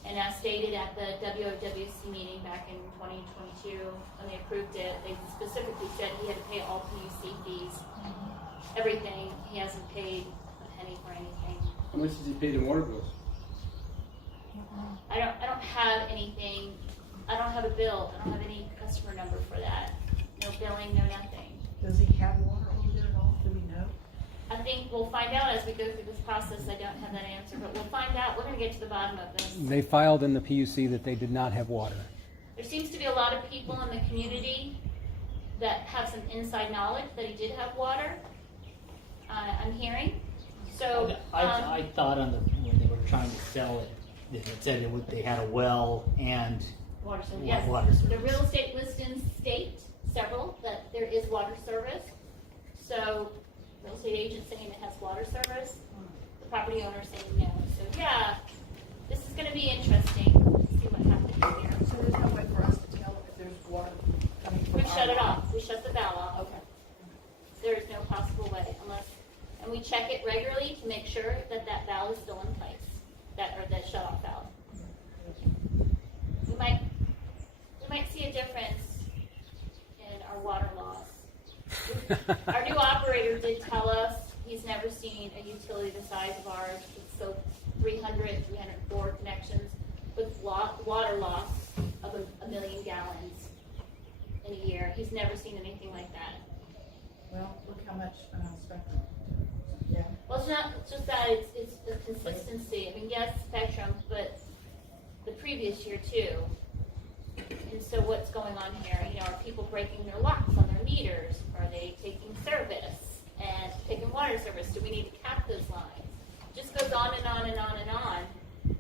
And as stated at the WOWSC meeting back in 2022, when they approved it, they specifically said he had to pay all PUC fees, everything. He hasn't paid a penny for anything. How much does he pay in water bills? I don't have anything. I don't have a bill. I don't have any customer number for that. No billing, no nothing. Does he have water over there at all? Do we know? I think we'll find out as we go through this process. I don't have that answer, but we'll find out. We're going to get to the bottom of this. They filed in the PUC that they did not have water. There seems to be a lot of people in the community that have some inside knowledge that he did have water. I'm hearing. So I thought when they were trying to sell it, that it said they had a well and water service. Yes. Water service. The real estate listings state several that there is water service. So real estate agent saying it has water service. The property owner saying no. So yeah, this is going to be interesting. Let's see what happens here. So there's no way for us to tell if there's water coming from We our shut it line? off. We shut the valve off. Okay. There is no possible way and we check it regularly to make sure that that valve is still in place. That shut off valve. We might see a difference in our water loss. Our new operator did tell us he's never seen a utility the size of ours. It's so 304 connections with water loss of a million gallons in a year. He's never seen anything like that. Well, look how much spectrum. Yeah. Well, it's not just that, it's the consistency. I mean, yes, spectrum, but the previous year too. And so what's going on here? You know, are people breaking their locks on their meters? Are they taking service and taking water service? Do we need to cap those lines? It just goes on and on and on and on.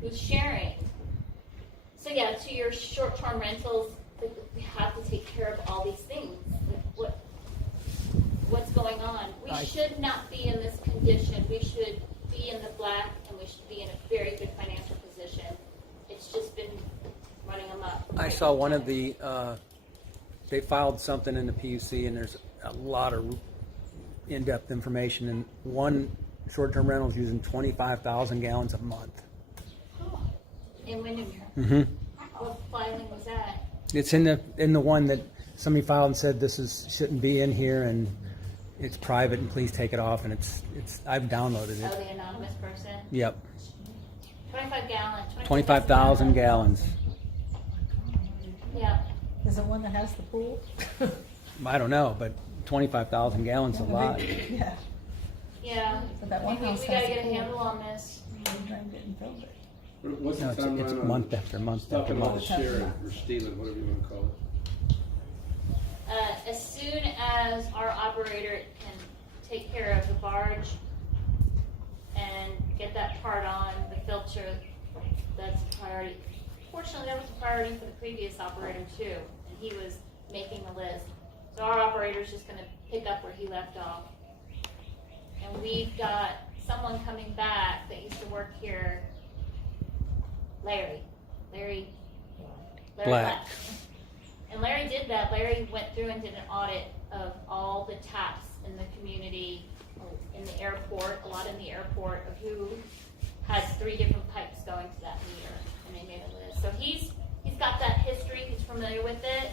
Who's sharing? So yeah, to your short-term rentals, we have to take care of all these things. What's going on? We should not be in this condition. We should be in the black, and we should be in a very good financial position. It's just been running amok. I saw one of the, they filed something in the PUC, and there's a lot of in-depth information, and one short-term rental is using 25,000 gallons a month. Oh, in Windermere. Mm-hmm. What filing was that? It's in the one that somebody filed and said shouldn't be in here, and it's private, and please take it off. And it's I've downloaded Oh, it. the anonymous person. Yep, 25,000 gallons. Yeah. Is it one that has the pool? I don't know, but 25,000 gallons is a lot. Yeah. Yeah. But that one we house got to has get a a pool. handle on this. We drained it and filled it. What's No, the timeline it's on month after month after stopping all the month. sharing or stealing, whatever you want to call it? As soon as our operator can take care of the barge and get that part on the filter, that's a priority. Fortunately, that was a priority for the previous operator too, and he was making the list. So our operator is just going to pick up where he left off. And we've got someone coming back that used to work here, Larry Black. And Larry did that. Larry went through and did an audit of all the taps in the community, in the airport, a lot in the airport, of who has 3 different pipes going to that meter, and they made a list. So he's got that history. He's familiar with it.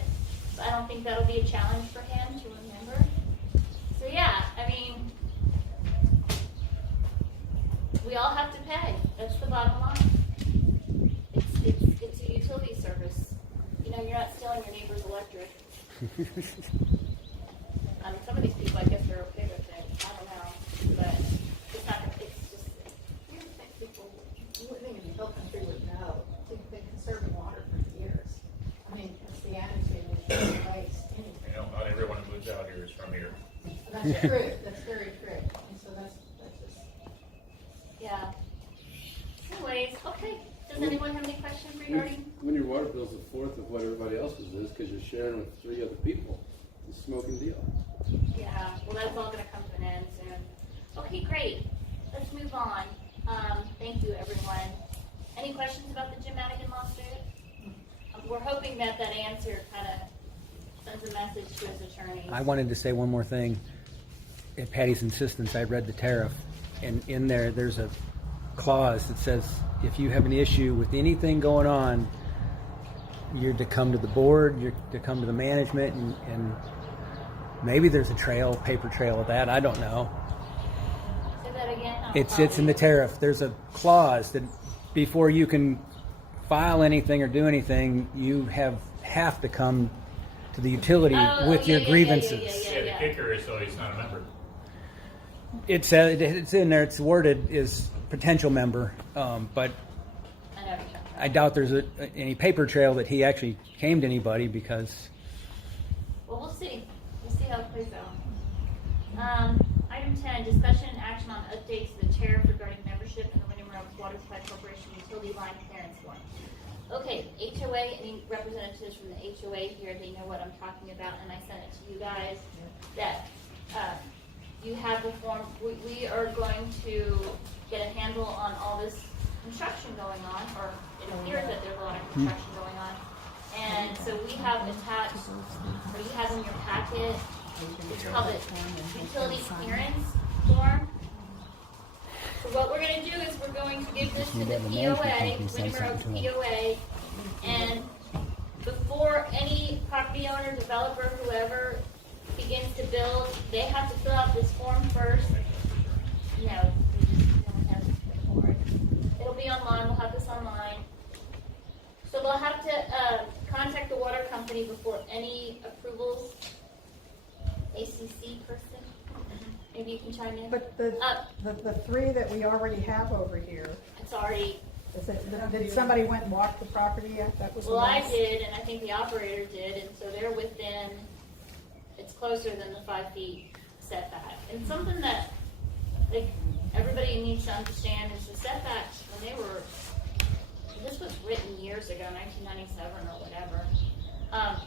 So I don't think that'll be a challenge for him to remember. So yeah, I mean, we all have to pay. That's the bottom line. It's a utility service. You know, you're not stealing your neighbor's electric. Some of these people, I guess, they're okay with it. I don't know, but it's not. It's just. You would think people, you would think in the hill country would know. They've been conserving water for years. I mean, it's the attitude that you waste anything. You know, not everyone who moves out here is from here. That's true. That's very true. And so that's just. Yeah. Anyways, okay. Does anyone have any questions regarding? When your water bill's a fourth of what everybody else's is, because you're sharing with 3 other people, it's a smoking deal. Yeah. Well, that's all going to come to an end soon. Okay, great. Let's move on. Thank you, everyone. Any questions about the Jim Madigan lawsuit? We're hoping that that answer kind of sends a message to his attorneys. I wanted to say one more thing. At Patty's insistence, I read the tariff, and in there's a clause that says if you have an issue with anything going on, you're to come to the board, you're to come to the management, and maybe there's a paper trail of that. I don't know. Say that again. It's in the tariff. There's a clause that before you can file anything or do anything, you have to come to the utility with your grievances. Yeah, the kicker is though he's not a member. It's in there. It's worded as potential member, but I know what you're talking about. I doubt there's any paper trail that he actually came to anybody because. Well, we'll see. We'll see how it plays out. Item 10, discussion and action on updates to the tariff regarding membership in the Windermere Water Supply Corporation Utility Line Clearance Form. Okay, HOA, any representatives from the HOA here, they know what I'm talking about, and I sent it to you guys, that you have the form. We are going to get a handle on all this construction going on, or it appears that there's a lot of construction going on. And so we have attached, or you have in your packet, it's called the utility clearance form. So what we're going to do is we're going to give this to the POA, Windermere Oaks POA, and before any property owner, developer, whoever begins to build, they have to fill out this form first. No, it'll be online. We'll have this online. So they'll have to contact the water company before any approvals. ACC person, maybe you can chime in. But the three that we already have over here, It's already. did somebody went and walk the property yet? That was Well, I last- did, and I think the operator did, and so they're within. It's closer than the 5 feet setback, and something that like everybody needs to understand is the setbacks when they were. This was written years ago, 1997 or whatever.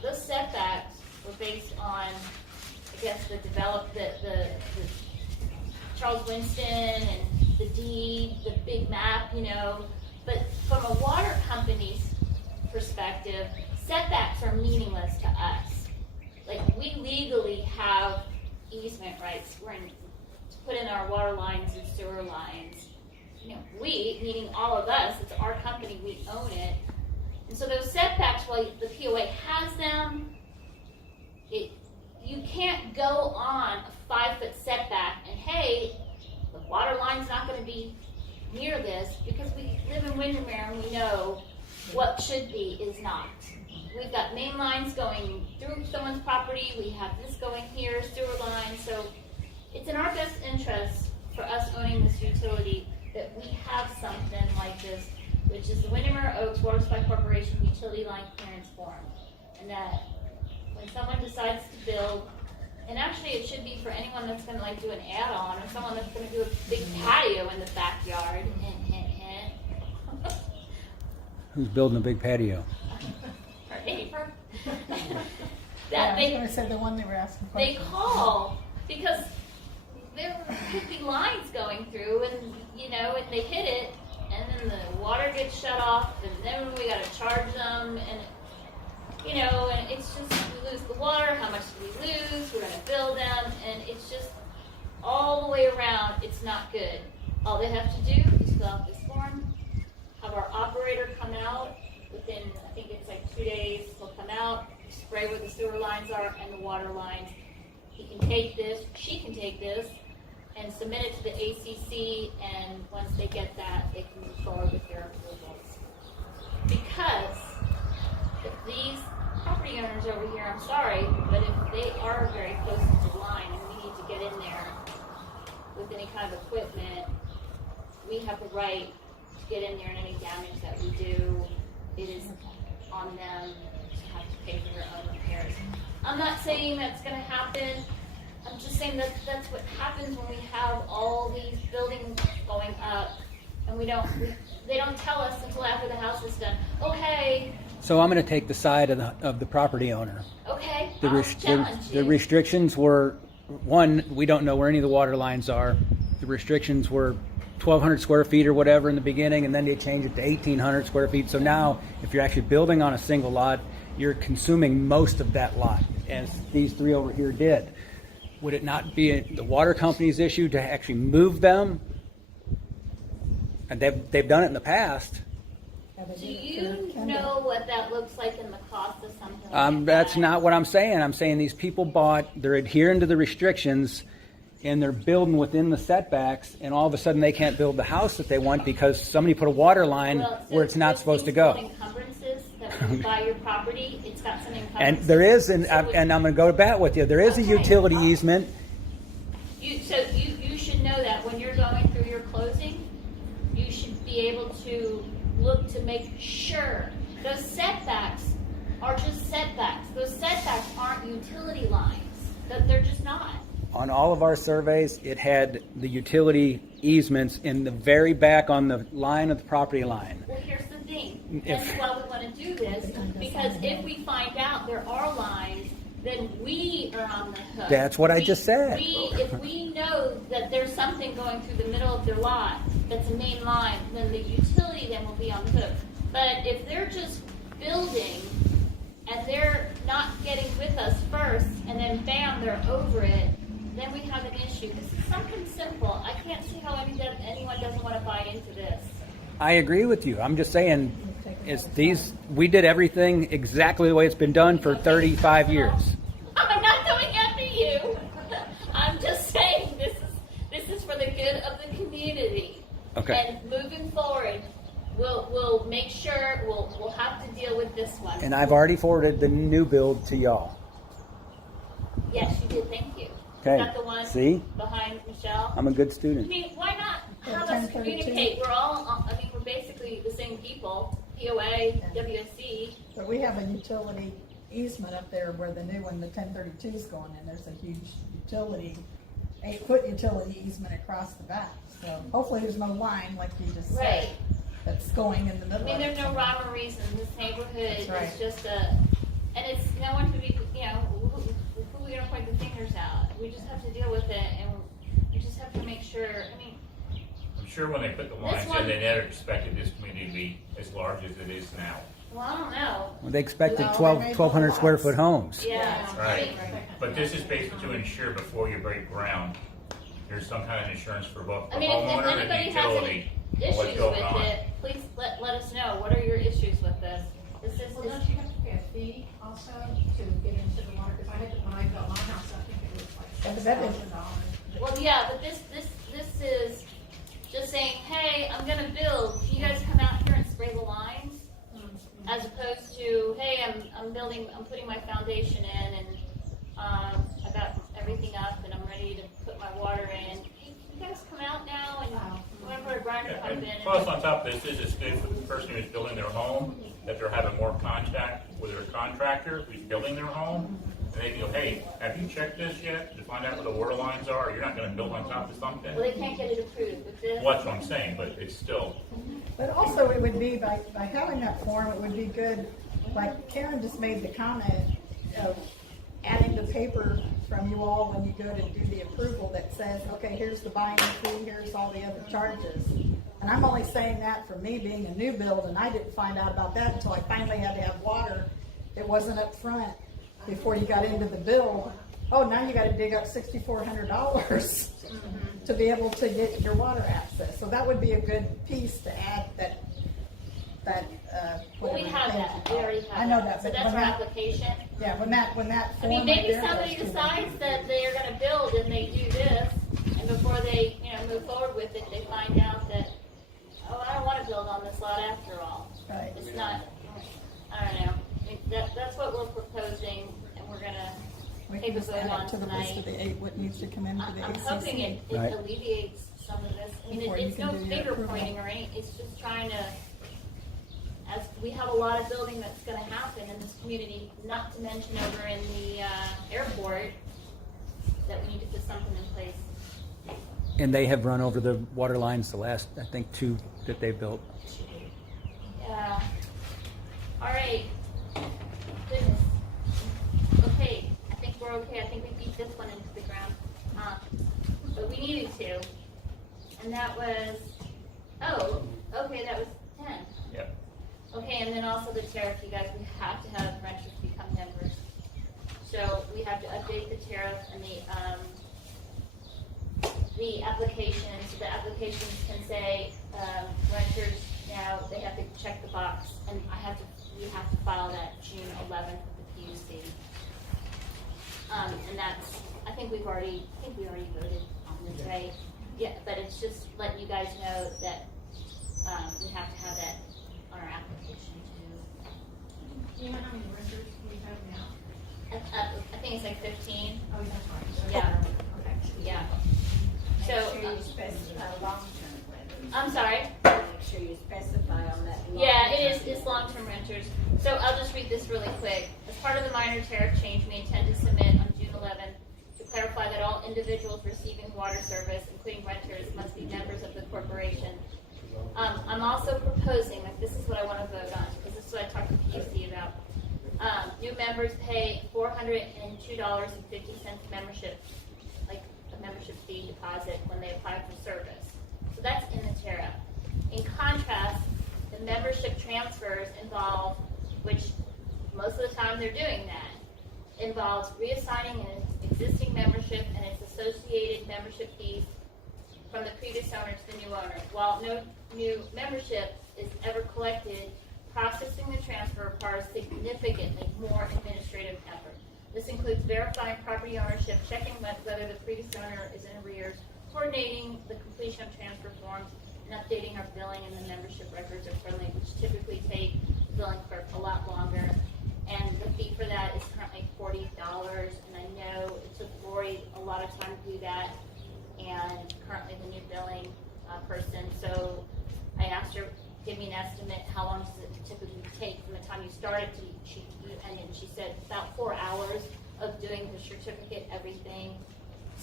Those setbacks were based on, I guess, the Charles Winston and the deed, the big map, you know. But from a water company's perspective, setbacks are meaningless to us. Like, we legally have easement rights. We're to put in our water lines and sewer lines. You know, we, meaning all of us, it's our company, we own it. And so those setbacks, while the POA has them, you can't go on a 5-foot setback and, hey, the water line's not going to be near this, because we live in Windermere and we know what should be is not. We've got main lines going through someone's property, we have this going here, sewer lines, so it's in our best interest for us owning this utility that we have something like this, which is the Windermere Oaks Water Supply Corporation Utility Line Clearance Form. And that when someone decides to build, and actually it should be for anyone that's going to like do an add-on, or someone that's going to do a big patio in the backyard, hint, hint, hint. Who's building a big patio? Our neighbor. Yeah, That I was going to say the one they were asking they questions. call because there could be lines going through, and and they hit it, and then the water gets shut off, and then we got to charge them, and and it's just, we lose the water. How much do we lose? We're going to bill them, and it's just all the way around. It's not good. All they have to do is fill out this form, have our operator come out within, I think it's like 2 days. He'll come out, spray where the sewer lines are and the water lines. He can take this, she can take this, and submit it to the ACC, and once they get that, they can move forward with their approvals. Because if these property owners over here, I'm sorry, but if they are very close to the line and we need to get in there with any kind of equipment, we have the right to get in there, and any damage that we do, it is on them to have to pay for their own repairs. I'm not saying that's going to happen. I'm just saying that that's what happens when we have all these buildings going up, and they don't tell us until after the house is done. Oh, hey. So I'm going to take the side of the property owner. Okay. The restrictions were, one, we don't know where any of the water lines are. The restrictions were 1,200 square feet or whatever in the beginning, and then they changed it to 1,800 square feet. So now, if you're actually building on a single lot, you're consuming most of that lot, as these three over here did. Would it not be the water company's issue to actually move them? And they've done it in the past. Do you know what that looks like in the cost of something like That's that? not what I'm saying. I'm saying these people they're adhering to the restrictions, and they're building within the setbacks, and all of a sudden they can't build the house that they want because somebody put a water line where it's not supposed to go. Encumbrances that when you buy your property, it's got some encumbrances. And there is, and I'm going to go to bat with you. There is a Okay. utility easement. You should know that when you're going through your closing, you should be able to look to make sure those setbacks are just setbacks. Those setbacks aren't utility lines. They're just not. On all of our surveys, it had the utility easements in the very back on the line of the property line. Well, here's the thing. If- That's why we want to do this, because if we find out there are lines, then we are on the hook. That's what I just said. If we know that there's something going through the middle of their lot that's a main line, then the utility then will be on the hook. But if they're just building and they're not getting with us first, and then bam, they're over it, then we have an issue. This is something simple. I can't see how anyone doesn't want to buy into this. I agree with you. I'm just saying, we did everything exactly the way it's been done for 35 years. I'm not coming after you. I'm just saying this is for the good of the community. Okay. And moving forward, we'll make sure we'll have to deal with this one. And I've already forwarded the new build to y'all. Yes, you did. Thank you. Okay. Is that the one See? behind Michelle? I'm a good I student. mean, why not have Yeah, us 1032. communicate? We're basically the same people. POA, WSC. But we have a utility easement up there where the new one, the 1032 is going in. There's a huge utility, 8-foot utility easement across the back. So hopefully there's no line like you just Right. said that's going in the I middle mean, of there's it. no rhyme or reason. This neighborhood That's right. is just and it's no one to be, who are we gonna point the fingers at? We just have to deal with it, and we just have to make sure. I mean, I'm sure when they put the lines one- in, they never expected this community to be as large as it is now. well, I don't know. Well, they expected No, 1,200 square foot homes. Yeah. Right. But this is basically to ensure before you break ground, there's some kind of insurance for both the I mean, if homeowner and the anybody has utility any on what's issues going with on. it, please let us know. What are your issues with this? Well, don't you have to pay a fee also to get into the water? Because when I built my house, I think it was Yeah, like but that is- $6,000. Well, yeah, but this is just saying, hey, I'm gonna build. Can you guys come out here and spray the lines? As opposed to, hey, I'm putting my foundation in, and I got everything up, and I'm ready to put my water in. Can you guys come out now and whenever a grinder Yeah, comes and in? plus on top of this, it's good for the person who's building their home, that they're having more contact with their contractor who's building their home. And they go, hey, have you checked this yet to find out where the water lines are? You're not gonna build on top of something. Well, they can't get it approved with this. Well, that's what I'm saying, but it's still, But also it would be, by having that form, it would be good, like Karen just made the comment of adding the paper from you all when you go to do the approval that says, okay, here's the buying fee, here's all the other charges. And I'm only saying that for me being a new build, and I didn't find out about that until I finally had to have water. It wasn't up front before you got into the bill. Oh, now you gotta dig up $6,400 to be able to get your water access. So that would be a good piece to add that, Well, we whatever have thing that. you We call already it. have I know that. that, So but that's when our that, application. yeah, when that form I mean, right maybe there somebody goes to the- decides that they are gonna build and they do this, and before they, move forward with it, they find out that, oh, I don't wanna build on this lot after all. Right. It's not, I don't know. I mean, that's what we're proposing, and we're gonna We take can a just vote add on it to the list of tonight. the 8, what needs to come into the I'm hoping ACC. it Right. alleviates some of this. I mean, Before you it's can no do your finger approval. pointing or anything, it's just trying to, as we have a lot of building that's gonna happen in this community, not to mention over in the, airport, that we need to put something in place. And they have run over the water lines the last, I think, 2 that they built. Yeah. All right. Goodness. Okay, I think we're okay. I think we beat this one into the ground. But we needed to. and that was, oh, okay, that was 10. Yep. Okay, and then also the tariff, you guys, we have to have renters become members. So we have to update the tariff and the application, so the applications can say, renters, now they have to check the box, and we have to file that June 11th with the PUC. And that's, I think we already voted on this, right? Yeah, but it's just letting you guys know that, we have to have that on our application too. Do you know how many renters we have now? I think it's like 15. Oh, that's right. Yeah. Okay. Yeah. Make So, sure you specify long-term renters. I'm sorry. Make sure you specify on that. Yeah, it long-term. is long-term renters. So I'll just read this really quick. As part of the minor tariff change, we intend to submit on June 11th to clarify that all individuals receiving water service, including renters, must be members of the corporation. I'm also proposing, like, this is what I want to vote on, because this is what I talked to PUC about. New members pay $402.50 membership, like a membership fee deposit when they apply for service. So that's in the tariff. In contrast, the membership transfers involve, which most of the time they're doing that, involves reassigning an existing membership and its associated membership fees from the previous owner to the new owner. While no new membership is ever collected, processing the transfer requires significantly more administrative effort. This includes verifying property ownership, checking whether the previous owner is in arrears, coordinating the completion of transfer forms, and updating our billing and the membership records accordingly, which typically take the billing clerk a lot longer. And the fee for that is currently $40, and I know it took Lori a lot of time to do that, and currently the new billing person. So I asked her, give me an estimate, how long does it typically take from the time you started to you end it? And she said about 4 hours of doing the certificate, everything.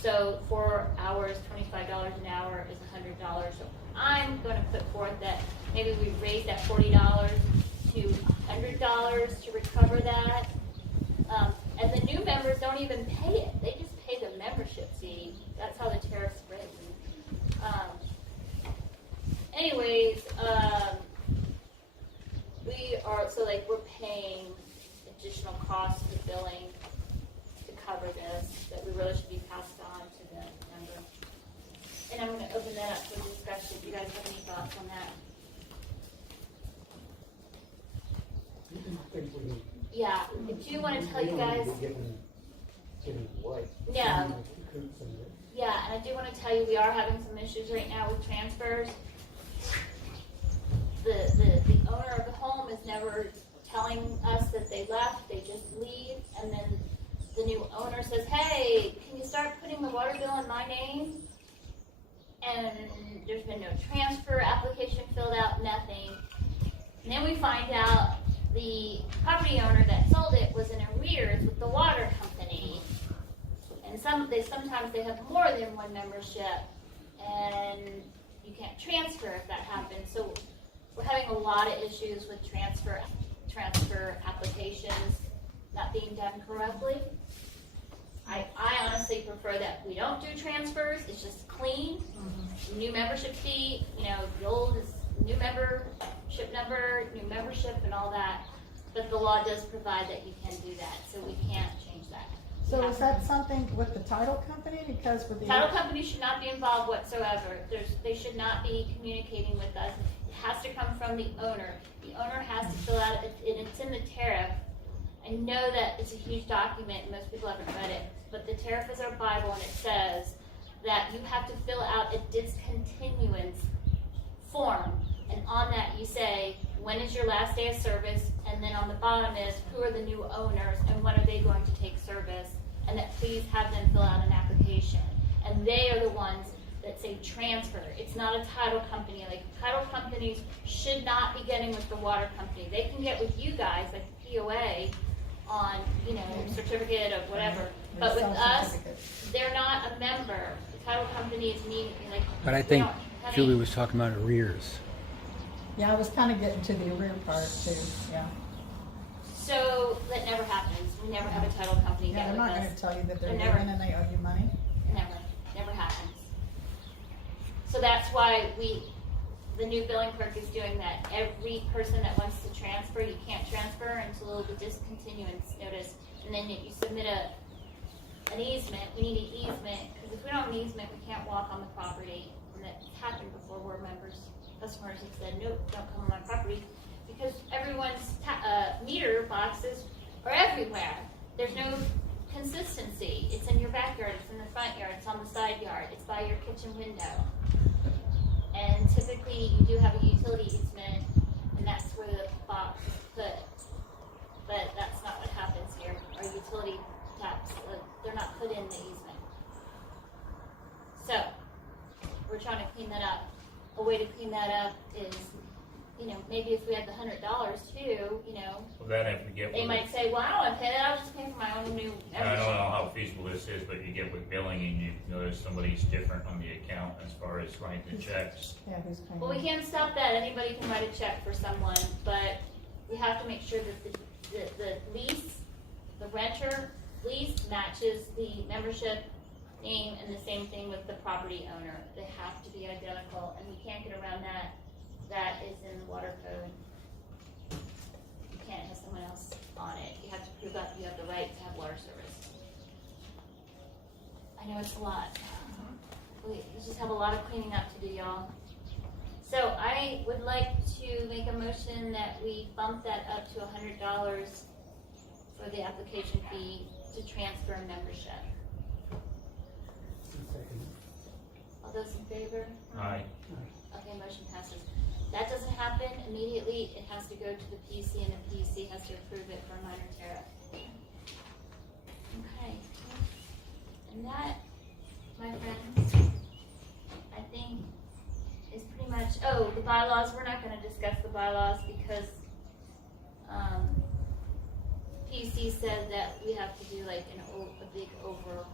So 4 hours, $25 an hour is $100. So I'm going to put forth that maybe we raise that $40 to $100 to recover that. And the new members don't even pay it. They just pay the membership fee. That's how the tariff's written. Anyways, we're paying additional costs for billing to cover this that we really should be passed on to the member. And I'm going to open that up for discussion. Do you guys have any thoughts on that? I think we need. Yeah, I do want to tell you guys. Giving away. Yeah. Yeah, and I do want to tell you we are having some issues right now with transfers. The owner of the home is never telling us that they left, they just leave, and then the new owner says, hey, can you start putting the water bill in my name? And there's been no transfer application filled out, nothing. And then we find out the property owner that sold it was in arrears with the water company. And sometimes they have more than one membership, and you can't transfer if that happens. So we're having a lot of issues with transfer applications not being done correctly. I honestly prefer that we don't do transfers. It's just clean. Mm-hmm. New membership fee, the old is new membership number, new membership, and all that. But the law does provide that you can do that, so we can't change that. So is that something with the title company? Because for the Title company should not be involved whatsoever. They should not be communicating with us. It has to come from the owner. The owner has to fill out, and it's in the tariff. I know that it's a huge document and most people haven't read it, but the tariff is our Bible, and it says that you have to fill out a discontinuance form, and on that you say, when is your last day of service, and then on the bottom is, who are the new owners, and when are they going to take service, and that please have them fill out an application. And they are the ones that say transfer. It's not a title company. Like, title companies should not be getting with the water company. They can get with you guys, like the POA, on, certificate of whatever. But with us, they're not a member. The title company is needing, like. But I think Julie was talking about arrears. Yeah, I was kind of getting to the arrear part too, yeah. So that never happens. We never have a title company Yeah, get they're with not us. going to tell you that they're They're never- leaving and they owe you money. Never happens. So that's why the new billing clerk is doing that. Every person that wants to transfer, you can't transfer until the discontinuance notice, and then you submit an easement. We need an easement, because if we don't have an easement, we can't walk on the property. And that's happened before where customers have said, nope, don't come on my property, because everyone's meter boxes are everywhere. There's no consistency. It's in your backyard, it's in the front yard, it's on the side yard, it's by your kitchen window. And typically you do have a utility easement, and that's where the box is put. But that's not what happens here. Our utility taps, they're not put in the easement. So, we're trying to clean that up. A way to clean that up is, maybe if we had the $100 too, Well, then if we get. they might say, well, I don't want to pay that, I'll just pay for my own new I don't membership. know how feasible this is, but you get with billing and you notice somebody's different on the account as far as writing the checks. Yeah, who's paying? Well, we can't stop that. Anybody can write a check for someone, but we have to make sure that the lease, the renter lease matches the membership name, and the same thing with the property owner. They have to be identical, and we can't get around that. That is in the water code. You can't have someone else on it. You have to prove that you have the right to have water service. I know it's a lot. We just have a lot of cleaning up to do, y'all. So I would like to make a motion that we bump that up to $100 for the application fee to transfer a membership. All those in favor? Aye. Okay, motion passes. That doesn't happen immediately. It has to go to the PC, and the PC has to approve it for a minor tariff. Okay. And that, my friends, I think is pretty much, the bylaws. We're not going to discuss the bylaws because PC said that we have to do like a big overhaul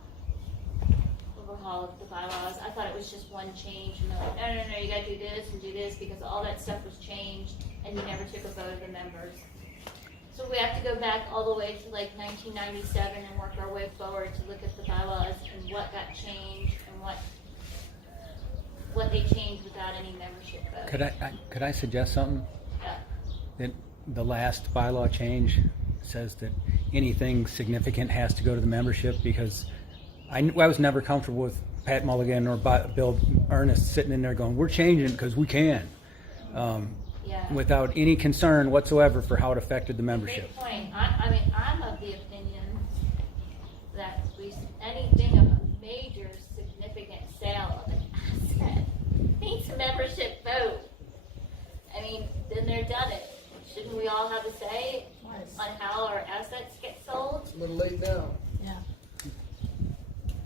of the bylaws. I thought it was just one change, and they're like, no, you gotta do this and do this because all that stuff was changed and you never took a vote of the members. So we have to go back all the way to like 1997 and work our way forward to look at the bylaws and what got changed and what they changed without any membership vote. Could I suggest something? Yeah. That the last bylaw change says that anything significant has to go to the membership, because I was never comfortable with Pat Mulligan or Bill Ernest sitting in there going, we're changing it because we can, without any concern whatsoever for how it affected the membership. Big point. I'm of the opinion that anything of a major significant sale of an asset needs a membership vote. Then they're done it. Shouldn't we all have a say on how our assets get sold? It's a little late now. Yeah.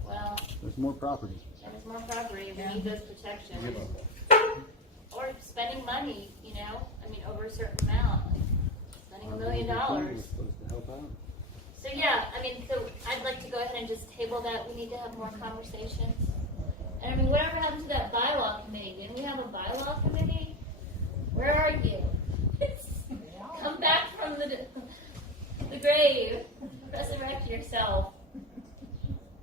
Well, There's more property. there's more property. We need those protections. Give up. Or spending money, over a certain amount, like spending $1 million. We're supposed to help out. So so I'd like to go ahead and just table that. We need to have more conversations. And whatever happened to that bylaw committee? Didn't we have a bylaw committee? Where are you? Come back from the grave. Resurrect yourself.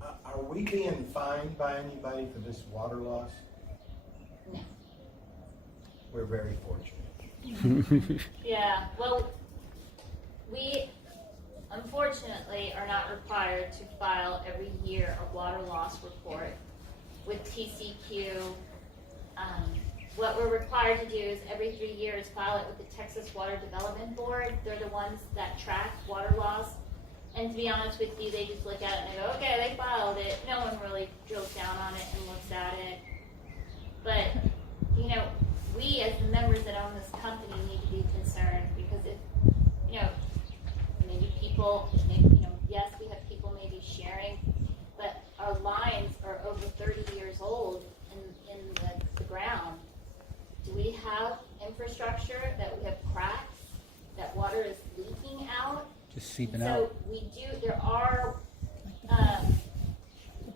Are we being fined by anybody for this water loss? No. We're very fortunate. Yeah, well, we unfortunately are not required to file every year a water loss report with TCQ. What we're required to do is every 3 years file it with the Texas Water Development Board. They're the ones that track water loss. And to be honest with you, they just look at it and they go, okay, they filed it. No one really drills down on it and looks at it. But, we as the members that own this company need to be concerned, because if, maybe people, yes, we have people maybe sharing, but our lines are over 30 years old in the ground. Do we have infrastructure that we have cracks, that water is leaking out? Just seeping So out. there are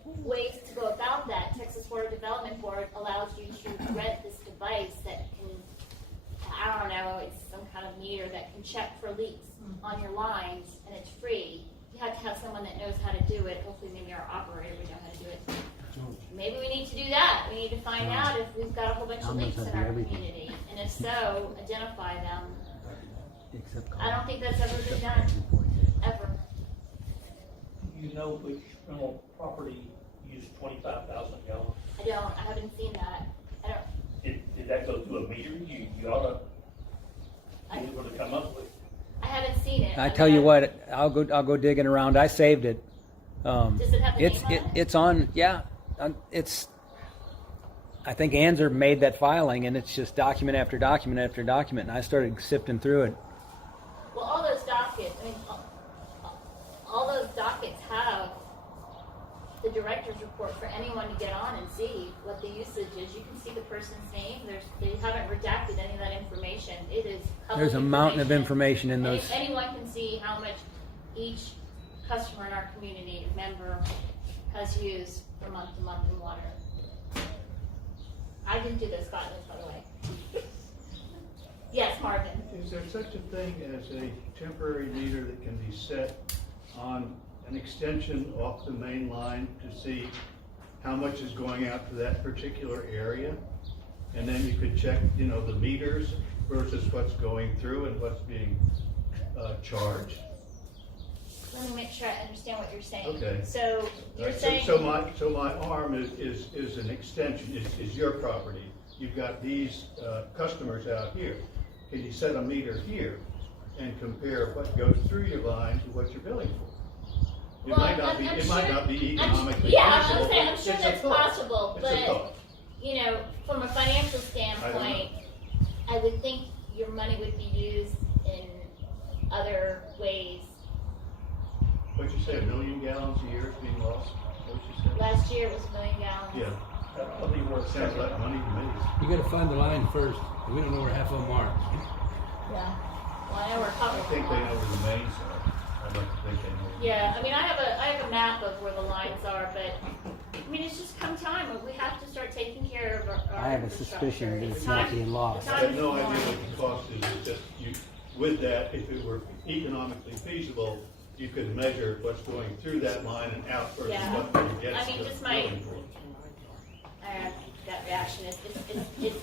ways to go about that. Texas Water Development Board allows you to rent this device that can, it's some kind of meter that can check for leaks on your lines, and it's free. You have to have someone that knows how to do it. Hopefully maybe our operator would know how to do it. maybe we need to do that. We need to find out if we've got a whole bunch of leaks in our community, and if so, identify them. I don't think that's ever been done, ever. You know which rental property used 25,000 gallons? I haven't seen that. I don't, Did that go through a meter? You ought to be able to come up with. I haven't seen it. I tell you what, I'll go digging around. I saved it. Does it have the It's name on it? it's on. Yeah, it's. I think Anzer made that filing, and it's just document after document after document. And I started sifting through it. Well, all those dockets, I mean, all those dockets have the director's report for anyone to get on and see what the usage is. You can see the person's name. They haven't redacted any of that information. It is public There's a mountain of information in those. Anyone can see how much each customer in our community, member, has used from month to month in water. I didn't do this, Scott, by the way. Yes, Marvin. Is there such a thing as a temporary meter that can be set on an extension off the main line to see how much is going out to that particular area? And then you could check, the meters versus what's going through and what's being charged? Let me make sure I understand what you're saying. Okay. So you're Right, saying. So my arm is an extension, is your property. You've got these customers out here. Can you set a meter here and compare what goes through your line to what you're billing for? It Well, might not I'm be, it sure- might not be economically Yeah, feasible, I'm but sure it's a that's thought. possible, It's a but, thought. from a financial I standpoint, I would think your money would be used in other ways. What'd you say, 1 million gallons a year is being lost? What'd you say? Last year was 1 million gallons. Yeah, That'd probably worth sounds like money to me. You gotta find the line first. We don't know where half of them are. Yeah. Well, I know we're I covered. think they know where the mains are. I'd like to think they know. Yeah, I mean, I have a map of where the lines are, but, I mean, it's just come time, we have to start taking care of our I have a suspicion that infrastructure. it's not being lost. The I time have is no now. idea what the cost is, it's just with that, if it were economically feasible, you could measure what's going through that line and out versus Yeah. what really gets I mean, to just my- billing for. That reaction is,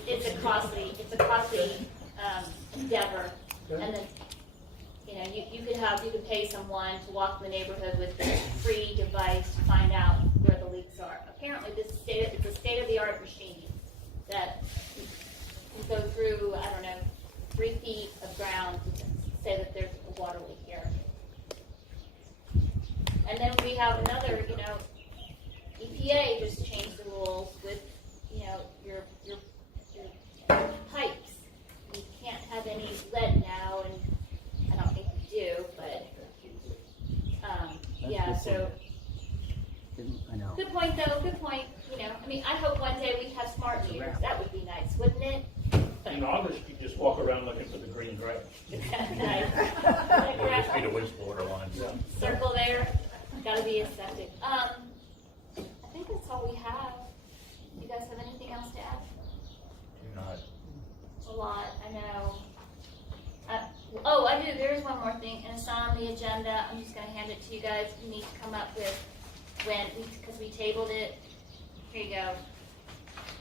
it's a costly endeavor. And then, you could pay someone to walk the neighborhood with this free device to find out where the leaks are. Apparently, it's a state-of-the-art machine that can go through, 3 feet of ground to say that there's a water leak here. And then we have another, EPA just changed the rules with, your pipes. You can't have any lead now, and I don't think you do, but, yeah, so, I know. good point though, good point, I hope one day we have smart meters, that would be nice, wouldn't it? In August, you just walk around looking for the green grass. Nice. Or just be the wastewater lines. Circle there, gotta be aesthetic. I think that's all we have. You guys have anything else to add? Do not. It's a lot, I know. I do, there is one more thing, and it's not on the agenda, I'm just gonna hand it to you guys. You need to come up with because we tabled it. Here you go.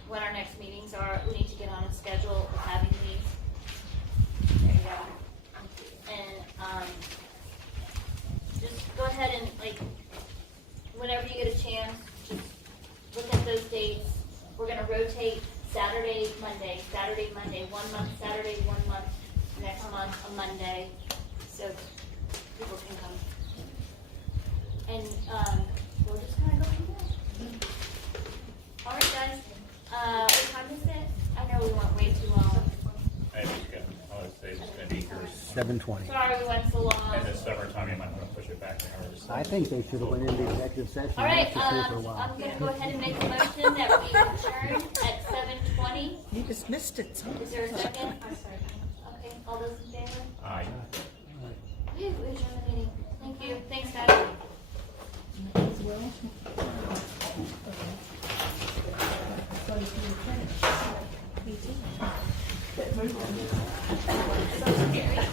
When our next meetings are, we need to get on a schedule of having these. There you go. And, just go ahead and, whenever you get a chance, just look at those dates. We're gonna rotate Saturday, Monday, 1 month, Saturday, 1 month, next month, a Monday, so people can come. And, we'll just kinda go from there. All right, guys, what time is it? I know we went way too long. I would say it's gonna be here 7:20. Sorry we went so long. in the summertime, you might wanna push it back an hour. I think they should have went into executive session. All right, and left it here for a while. I'm gonna go ahead and make a motion that we adjourn at 7:20. You just missed it, so. Is there a second? Okay, all those in favor? Aye. We adjourn the meeting. Thank you, thanks guys. So scary.